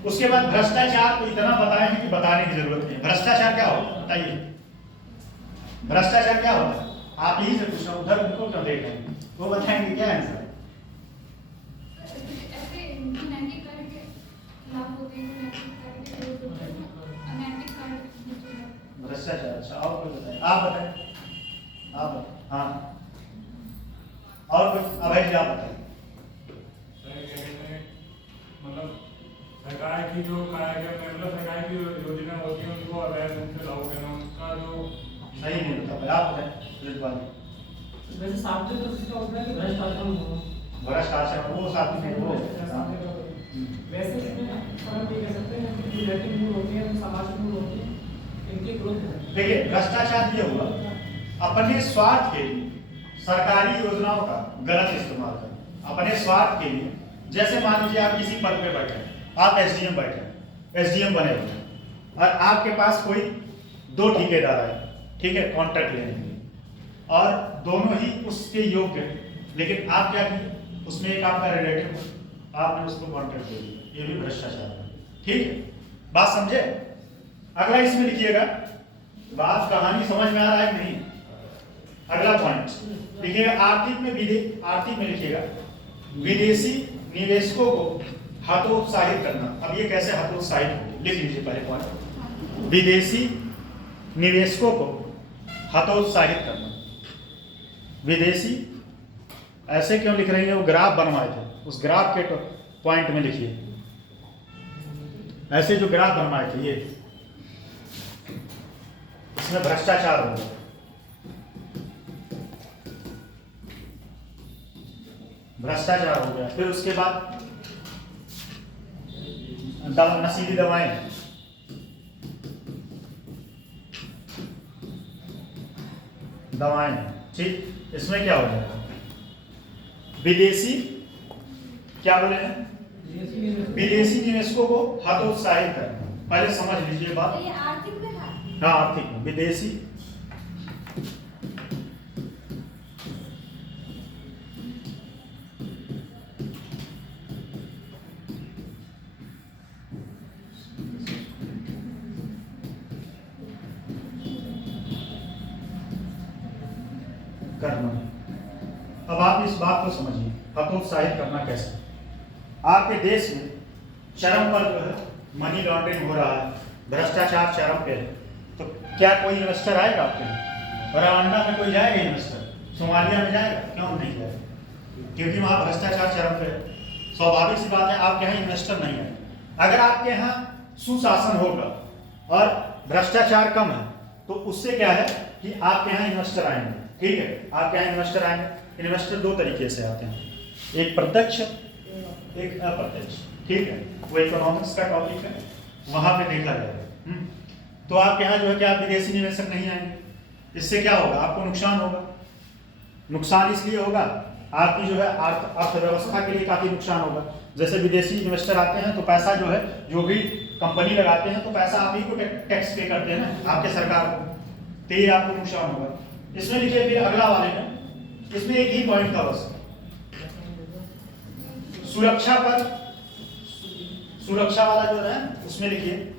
उसके बाद भ्रष्टाचार को इतना बताए हैं कि बताने की जरूरत नहीं। भ्रष्टाचार क्या होता है बताइए, भ्रष्टाचार क्या होता है? आप यही से पूछना, उधर उनको क्यों देख रहे हैं, वो बताएंगे क्या आंसर। भ्रष्टाचार, अच्छा और कोई बताए, आप बताएं, हाँ और कुछ, अभय जी आप बताएं। मतलब सरकार की जो सरकार की योजना होती है उनको अवैध रूप से लागू करना, उसका जो सही नहीं होता भाई, आप बताएं। वैसे साथ तो इसका होता है कि भ्रष्टाचार वो साथ में वो वैसे इसमें हम ये कह सकते हैं कि नैतिक मूल्य होते हैं, सामाजिक मूल्य होते हैं, इनके विरुद्ध है। देखिए भ्रष्टाचार ये हुआ अपने स्वार्थ के लिए सरकारी योजनाओं का गलत इस्तेमाल करना, अपने स्वार्थ के लिए। जैसे मान लीजिए आप किसी पद पे बैठे हैं, आप एसडीएम बने हुए हैं और आपके पास कोई 2 ठेकेदार है, ठीक है, कॉन्ट्रैक्ट लेने के लिए, और दोनों ही उसके योग्य हैं, लेकिन आप क्या किए, उसमें एक आपका रिलेटिव, आपने उसको कॉन्ट्रैक्ट दे दिया, ये भी भ्रष्टाचार है, ठीक है। बात समझे? अगला इसमें लिखिएगा, बात कहानी समझ में आ रहा है कि नहीं? अगला पॉइंट लिखिएगा, आर्थिक में लिखिएगा विदेशी निवेशकों को हतोत्साहित करना। अब ये कैसे हतोत्साहित होंगे, लिख लीजिए पहले पॉइंट, विदेशी निवेशकों को हतोत्साहित करना। विदेशी ऐसे क्यों लिख रही है, वो ग्राफ बनवाए थे, उस ग्राफ के पॉइंट में लिखिए, ऐसे जो ग्राफ बनवाए थे ये, इसमें भ्रष्टाचार हो गया, फिर उसके बाद नशीली दवाएं, दवाएं हैं, ठीक। इसमें क्या हो जाएगा, विदेशी क्या बोले हैं, विदेशी निवेशकों को हतोत्साहित करना। पहले समझ लीजिए बात। ये आर्थिक में था। हाँ, आर्थिक में विदेशी करना। अब आप इस बात को समझिए, हतोत्साहित करना कैसे। आपके देश में चरम पर जो है मनी लॉन्ड्रिंग हो रहा है, भ्रष्टाचार चरम पे है, तो क्या कोई इन्वेस्टर आएगा आपके यहाँ? रवांडा में कोई जाएगा इन्वेस्टर? सोमालिया में जाएगा? क्यों नहीं जाएगा? क्योंकि वहाँ भ्रष्टाचार चरम पे है। स्वाभाविक सी बात है, आपके यहाँ इन्वेस्टर नहीं है। अगर आपके यहाँ सुशासन होगा और भ्रष्टाचार कम है तो उससे क्या है कि आपके यहाँ इन्वेस्टर आएंगे, ठीक है। आपके यहाँ इन्वेस्टर आएंगे। इन्वेस्टर दो तरीके से आते हैं, एक प्रत्यक्ष एक अप्रत्यक्ष, ठीक है। वो इकोनॉमिक्स का टॉपिक है, वहां पे देखा जाएगा। तो आपके यहाँ जो है कि आप विदेशी निवेशक नहीं आएंगे, इससे क्या होगा, आपको नुकसान होगा। नुकसान इसलिए होगा, आपकी जो है अर्थव्यवस्था के लिए काफी नुकसान होगा। जैसे विदेशी इन्वेस्टर आते हैं तो पैसा जो है, जो भी कंपनी लगाते हैं तो पैसा आप ही को टैक्स पे करते हैं ना, आपके सरकार को, तो ये आपको नुकसान होगा। इसमें लिखिए फिर अगला वाले में, इसमें एक ही पॉइंट था बस, सुरक्षा पर, सुरक्षा वाला जो है उसमें लिखिए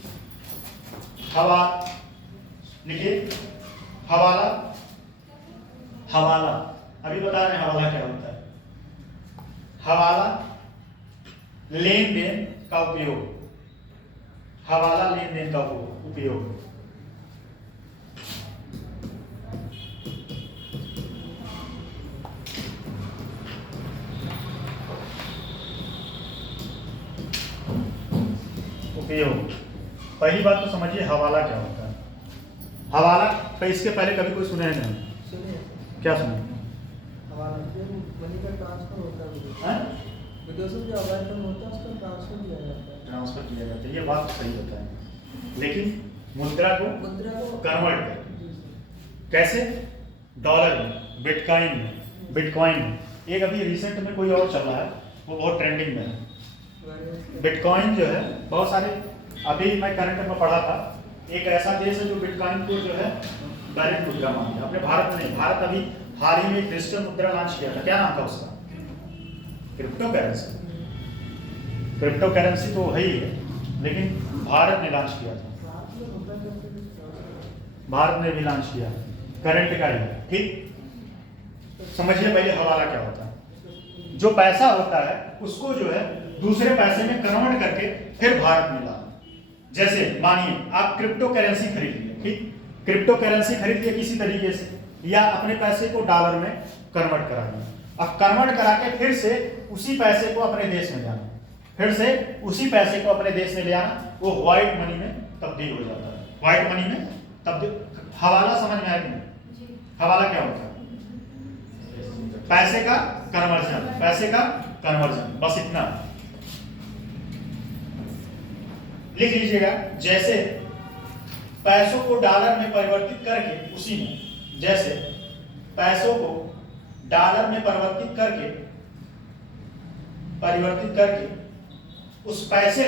हवा, लिखिए हवाला। हवाला अभी बता रहे हैं हवाला क्या होता है। हवाला लेन देन का उपयोग, हवाला लेन देन का उपयोग। उपयोग, पहली बात तो समझिए हवाला क्या होता है। हवाला तो इसके पहले कभी कोई सुने नहीं? सुनिए, क्या सुने? हवाला से मनी का ट्रांसफर होता है, हैं? विदेशों में जो अवैध धन होता है उसका ट्रांसफर किया जाता है। ट्रांसफर किया जाता है, ये बात तो सही होता है, लेकिन मुद्रा को मुद्रा को कन्वर्ट कर, जी सर। कैसे? डॉलर में, बिटकॉइन में, बिटकॉइन में। एक अभी रिसेंट में कोई और चल रहा है, वो बहुत ट्रेंडिंग में है। बिटकॉइन जो है बहुत सारे, अभी मैं करंट में पढ़ा था, एक ऐसा देश है जो बिटकॉइन को जो है डायरेक्ट मुद्रा मान लिया। अपने भारत में नहीं, भारत अभी हाल ही में डिजिटल मुद्रा लॉन्च किया था। क्या नाम था उसका? Crypto currency. क्रिप्टो करेंसी तो है ही है, लेकिन भारत ने लॉन्च किया था, भारत ने भी लॉन्च किया, करंट का ही है, ठीक। समझिए पहले हवाला क्या होता है। जो पैसा होता है उसको जो है दूसरे पैसे में कन्वर्ट करके फिर भारत में लाना। जैसे मानिए आप क्रिप्टो करेंसी खरीद लिए, ठीक, क्रिप्टो करेंसी खरीद लिए किसी तरीके से, या अपने पैसे को डॉलर में कन्वर्ट करा दिया। अब कन्वर्ट करा के फिर से उसी पैसे को अपने देश में जाना, फिर से उसी पैसे को अपने देश में ले आना, वो व्हाइट मनी में तब्दील हो जाता है। व्हाइट मनी में तब्दील। हवाला समझ में आया कि नहीं? हवाला क्या होता है? पैसे का कन्वर्जन, पैसे का कन्वर्जन, बस इतना लिख लीजिएगा। जैसे पैसों को डॉलर में परिवर्तित करके, उसी में जैसे पैसों को डॉलर में परिवर्तित करके उस पैसे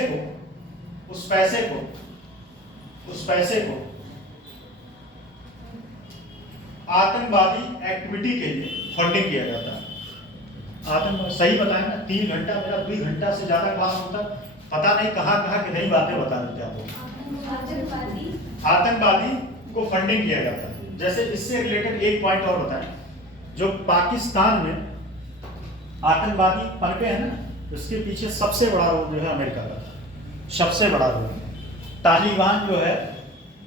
को आतंकवादी एक्टिविटी के लिए फंडिंग किया जाता है। आतंकवादी, सही बताया ना, 3 घंटा मेरा 2 घंटा से ज्यादा क्लास होता, पता नहीं कहाँ कितनी बातें बता देते आपको। आतंकवादी को फंडिंग किया जाता है। जैसे इससे रिलेटेड एक पॉइंट और बताएं, जो पाकिस्तान में आतंकवादी पनपे हैं ना, उसके पीछे सबसे बड़ा रोल जो है अमेरिका का, सबसे बड़ा रोल। तालिबान जो है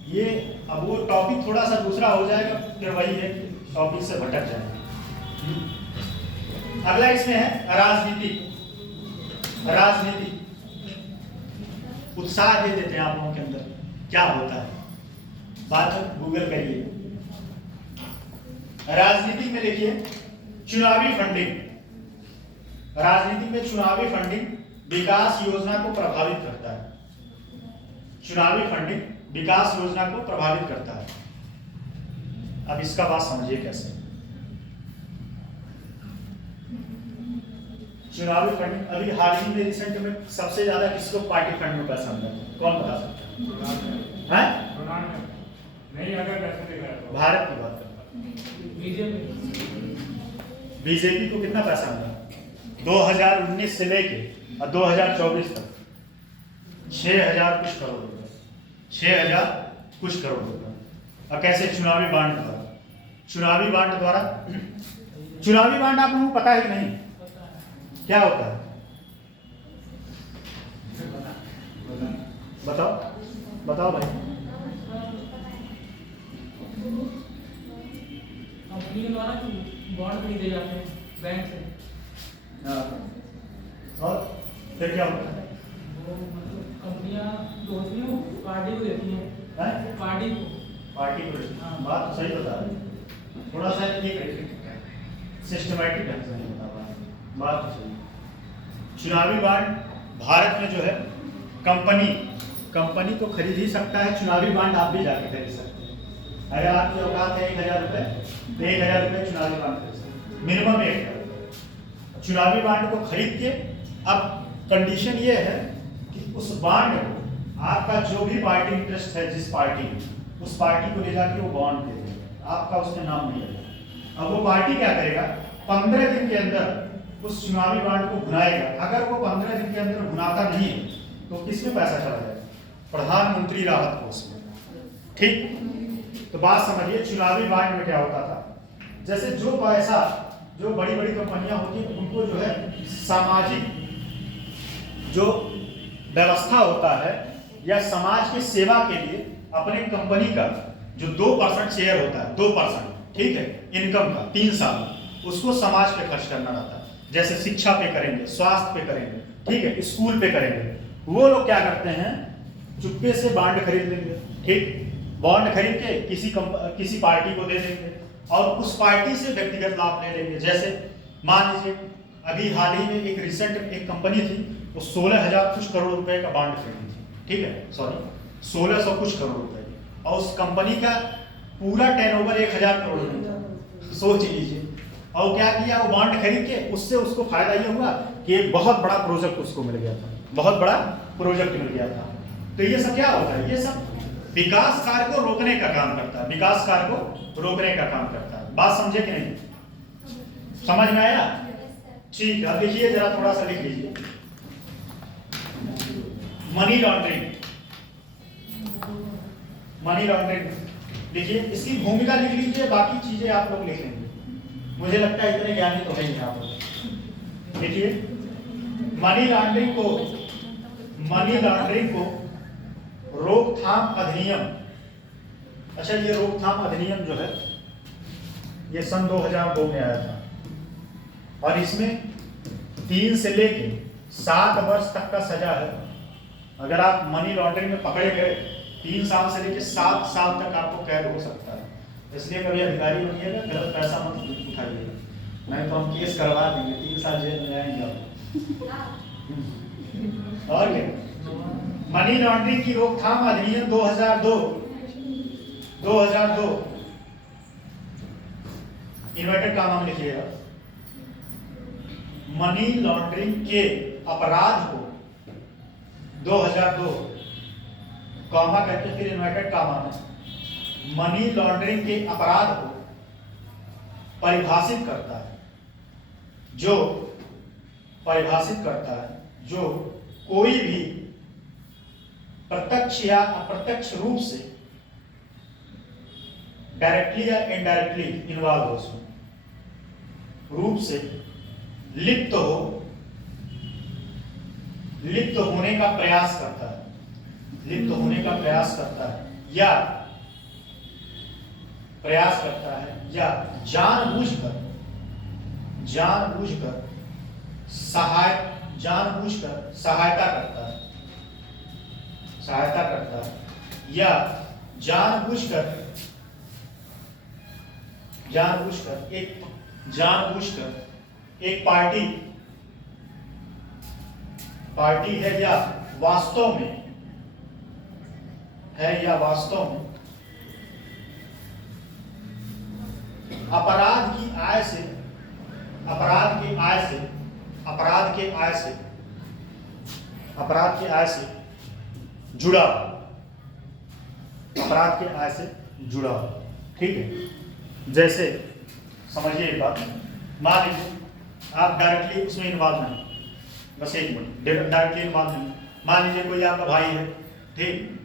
ये, अब वो टॉपिक थोड़ा सा दूसरा हो जाएगा, फिर वही है टॉपिक से भटक जाएगा। अगला इसमें है राजनीति। उत्साह दे देते हैं आप लोगों के अंदर, क्या होता है बाद में गूगल करिए। राजनीति में लिखिए चुनावी फंडिंग। राजनीति में चुनावी फंडिंग विकास योजना को प्रभावित करता है। चुनावी फंडिंग विकास योजना को प्रभावित करता है। अब इसका बात समझिए कैसे। चुनावी फंड अभी हाल ही में रिसेंट में सबसे ज्यादा किसको पार्टी फंड में पैसा मिला, कौन बता सकता है? नहीं, अगर पैसे दिखाया तो भारत की बात करता हूं। बीजेपी बीजेपी को कितना पैसा मिला 2019 से लेके और 2024 तक? 6000 कुछ करोड़ रुपए, 6000 कुछ करोड़ रुपए। और कैसे? चुनावी बांड द्वारा। चुनावी बांड द्वारा, चुनावी बांड आप लोगों को पता है कि नहीं क्या होता है? बताओ बताओ भाई। कंपनी के द्वारा बॉन्ड खरीदे जाते हैं बैंक से। हाँ। और फिर क्या होता है? वो मतलब कंपनियां जो होती हैं वो पार्टी को देती हैं, हैं? पार्टी को। पार्टी को। हाँ। बात तो सही बता रहे, थोड़ा सा ये सिस्टमैटिक ढंग से नहीं बता पा रहे, बात तो सही। चुनावी बांड भारत में जो है कंपनी तो खरीद ही सकता है, चुनावी बांड आप भी जाके खरीद सकते हैं। अगर आपकी औकात है 1000 रुपये तो 1000 रुपये चुनावी बांड खरीद सकते हैं, मिनिमम 1000। चुनावी बांड को खरीद के अब कंडीशन ये है कि उस बांड को आपका जो भी पार्टी इंटरेस्ट है, जिस पार्टी में, उस पार्टी को ले जाके वो बॉन्ड दे देगा, आपका उसमें नाम नहीं लगेगा। अब वो पार्टी क्या करेगा, 15 दिन के अंदर उस चुनावी बांड को भुनाएगा। अगर वो 15 दिन के अंदर भुनाता नहीं है तो किसमें पैसा चला जाएगा? प्रधानमंत्री राहत कोष में। ठीक, तो बात समझिए। चुनावी बांड में क्या होता था, जैसे जो पैसा जो बड़ी बड़ी कंपनियां होती हैं उनको जो है सामाजिक जो व्यवस्था होता है या समाज की सेवा के लिए अपने कंपनी का जो 2% शेयर होता है, 2%, ठीक है, इनकम का 3 साल, उसको समाज पे खर्च करना रहता है। जैसे शिक्षा पे करेंगे, स्वास्थ्य पे करेंगे, ठीक है, स्कूल पे करेंगे। वो लोग क्या करते हैं, चुपके से बॉन्ड खरीद लेंगे। ठीक, बॉन्ड खरीद के किसी पार्टी को दे देंगे और उस पार्टी से व्यक्तिगत लाभ ले लेंगे। जैसे मान लीजिए अभी हाल ही में एक कंपनी थी, वो 16,000 कुछ करोड़ रुपए का बॉन्ड खरीदी थी, ठीक है, सॉरी 1600 कुछ करोड़ रुपए, और उस कंपनी का पूरा टर्नओवर 1000 करोड़ रुपए, सोच लीजिए। और क्या किया, वो बॉन्ड खरीद के उससे उसको फायदा ये हुआ कि एक बहुत बड़ा प्रोजेक्ट उसको मिल गया था, बहुत बड़ा प्रोजेक्ट मिल गया था। तो ये सब क्या होता है, ये सब विकास कार्य को रोकने का काम करता है, विकास कार्य को रोकने का काम करता है। बात समझे कि नहीं, समझ में आया? ठीक है, लिखिए जरा, थोड़ा सा लिख लीजिए। मनी लॉन्ड्रिंग, मनी लॉन्ड्रिंग लिखिए, इसकी भूमिका लिख लीजिए, बाकी चीजें आप लोग लिख लेंगे। मुझे लगता है इतने ज्ञानी तो है ही आप लोग। लिखिए, मनी लॉन्ड्रिंग को रोकथाम अधिनियम। अच्छा, ये रोकथाम अधिनियम जो है ये सन 2002 में आया था और इसमें 3 से लेके 7 वर्ष तक का सजा है। अगर आप मनी लॉन्ड्रिंग में पकड़े गए 3 साल से लेके 7 साल तक आपको कैद हो सकता है। इसलिए कभी अधिकारी बनिएगा, गलत पैसा मत उठाइएगा, नहीं तो हम केस करवा देंगे, 3 साल जेल में जाएंगे आप। और क्या, मनी लॉन्ड्रिंग की रोकथाम अधिनियम 2002 इन्वर्टेड कामा में लिखिएगा। मनी लॉन्ड्रिंग के अपराध को 2002 कामा करके फिर इन्वर्टेड कामा में मनी लॉन्ड्रिंग के अपराध को परिभाषित करता है, जो कोई भी प्रत्यक्ष या अप्रत्यक्ष रूप से डायरेक्टली या इनडायरेक्टली इन्वॉल्व हो, उसमें रूप से लिप्त होने का प्रयास करता है या जानबूझकर सहायता करता है या जानबूझकर एक पार्टी है या वास्तव में अपराध की आय से अपराध की आय से अपराध के आय से अपराध की आय से जुड़ा अपराध के आय से जुड़ा। ठीक है, जैसे समझिए एक बात, मान लीजिए आप डायरेक्टली उसमें इन्वॉल्व नहीं, बस एक मिनट, डायरेक्टली इन्वॉल्व नहीं, मान लीजिए कोई आपका भाई है, ठीक,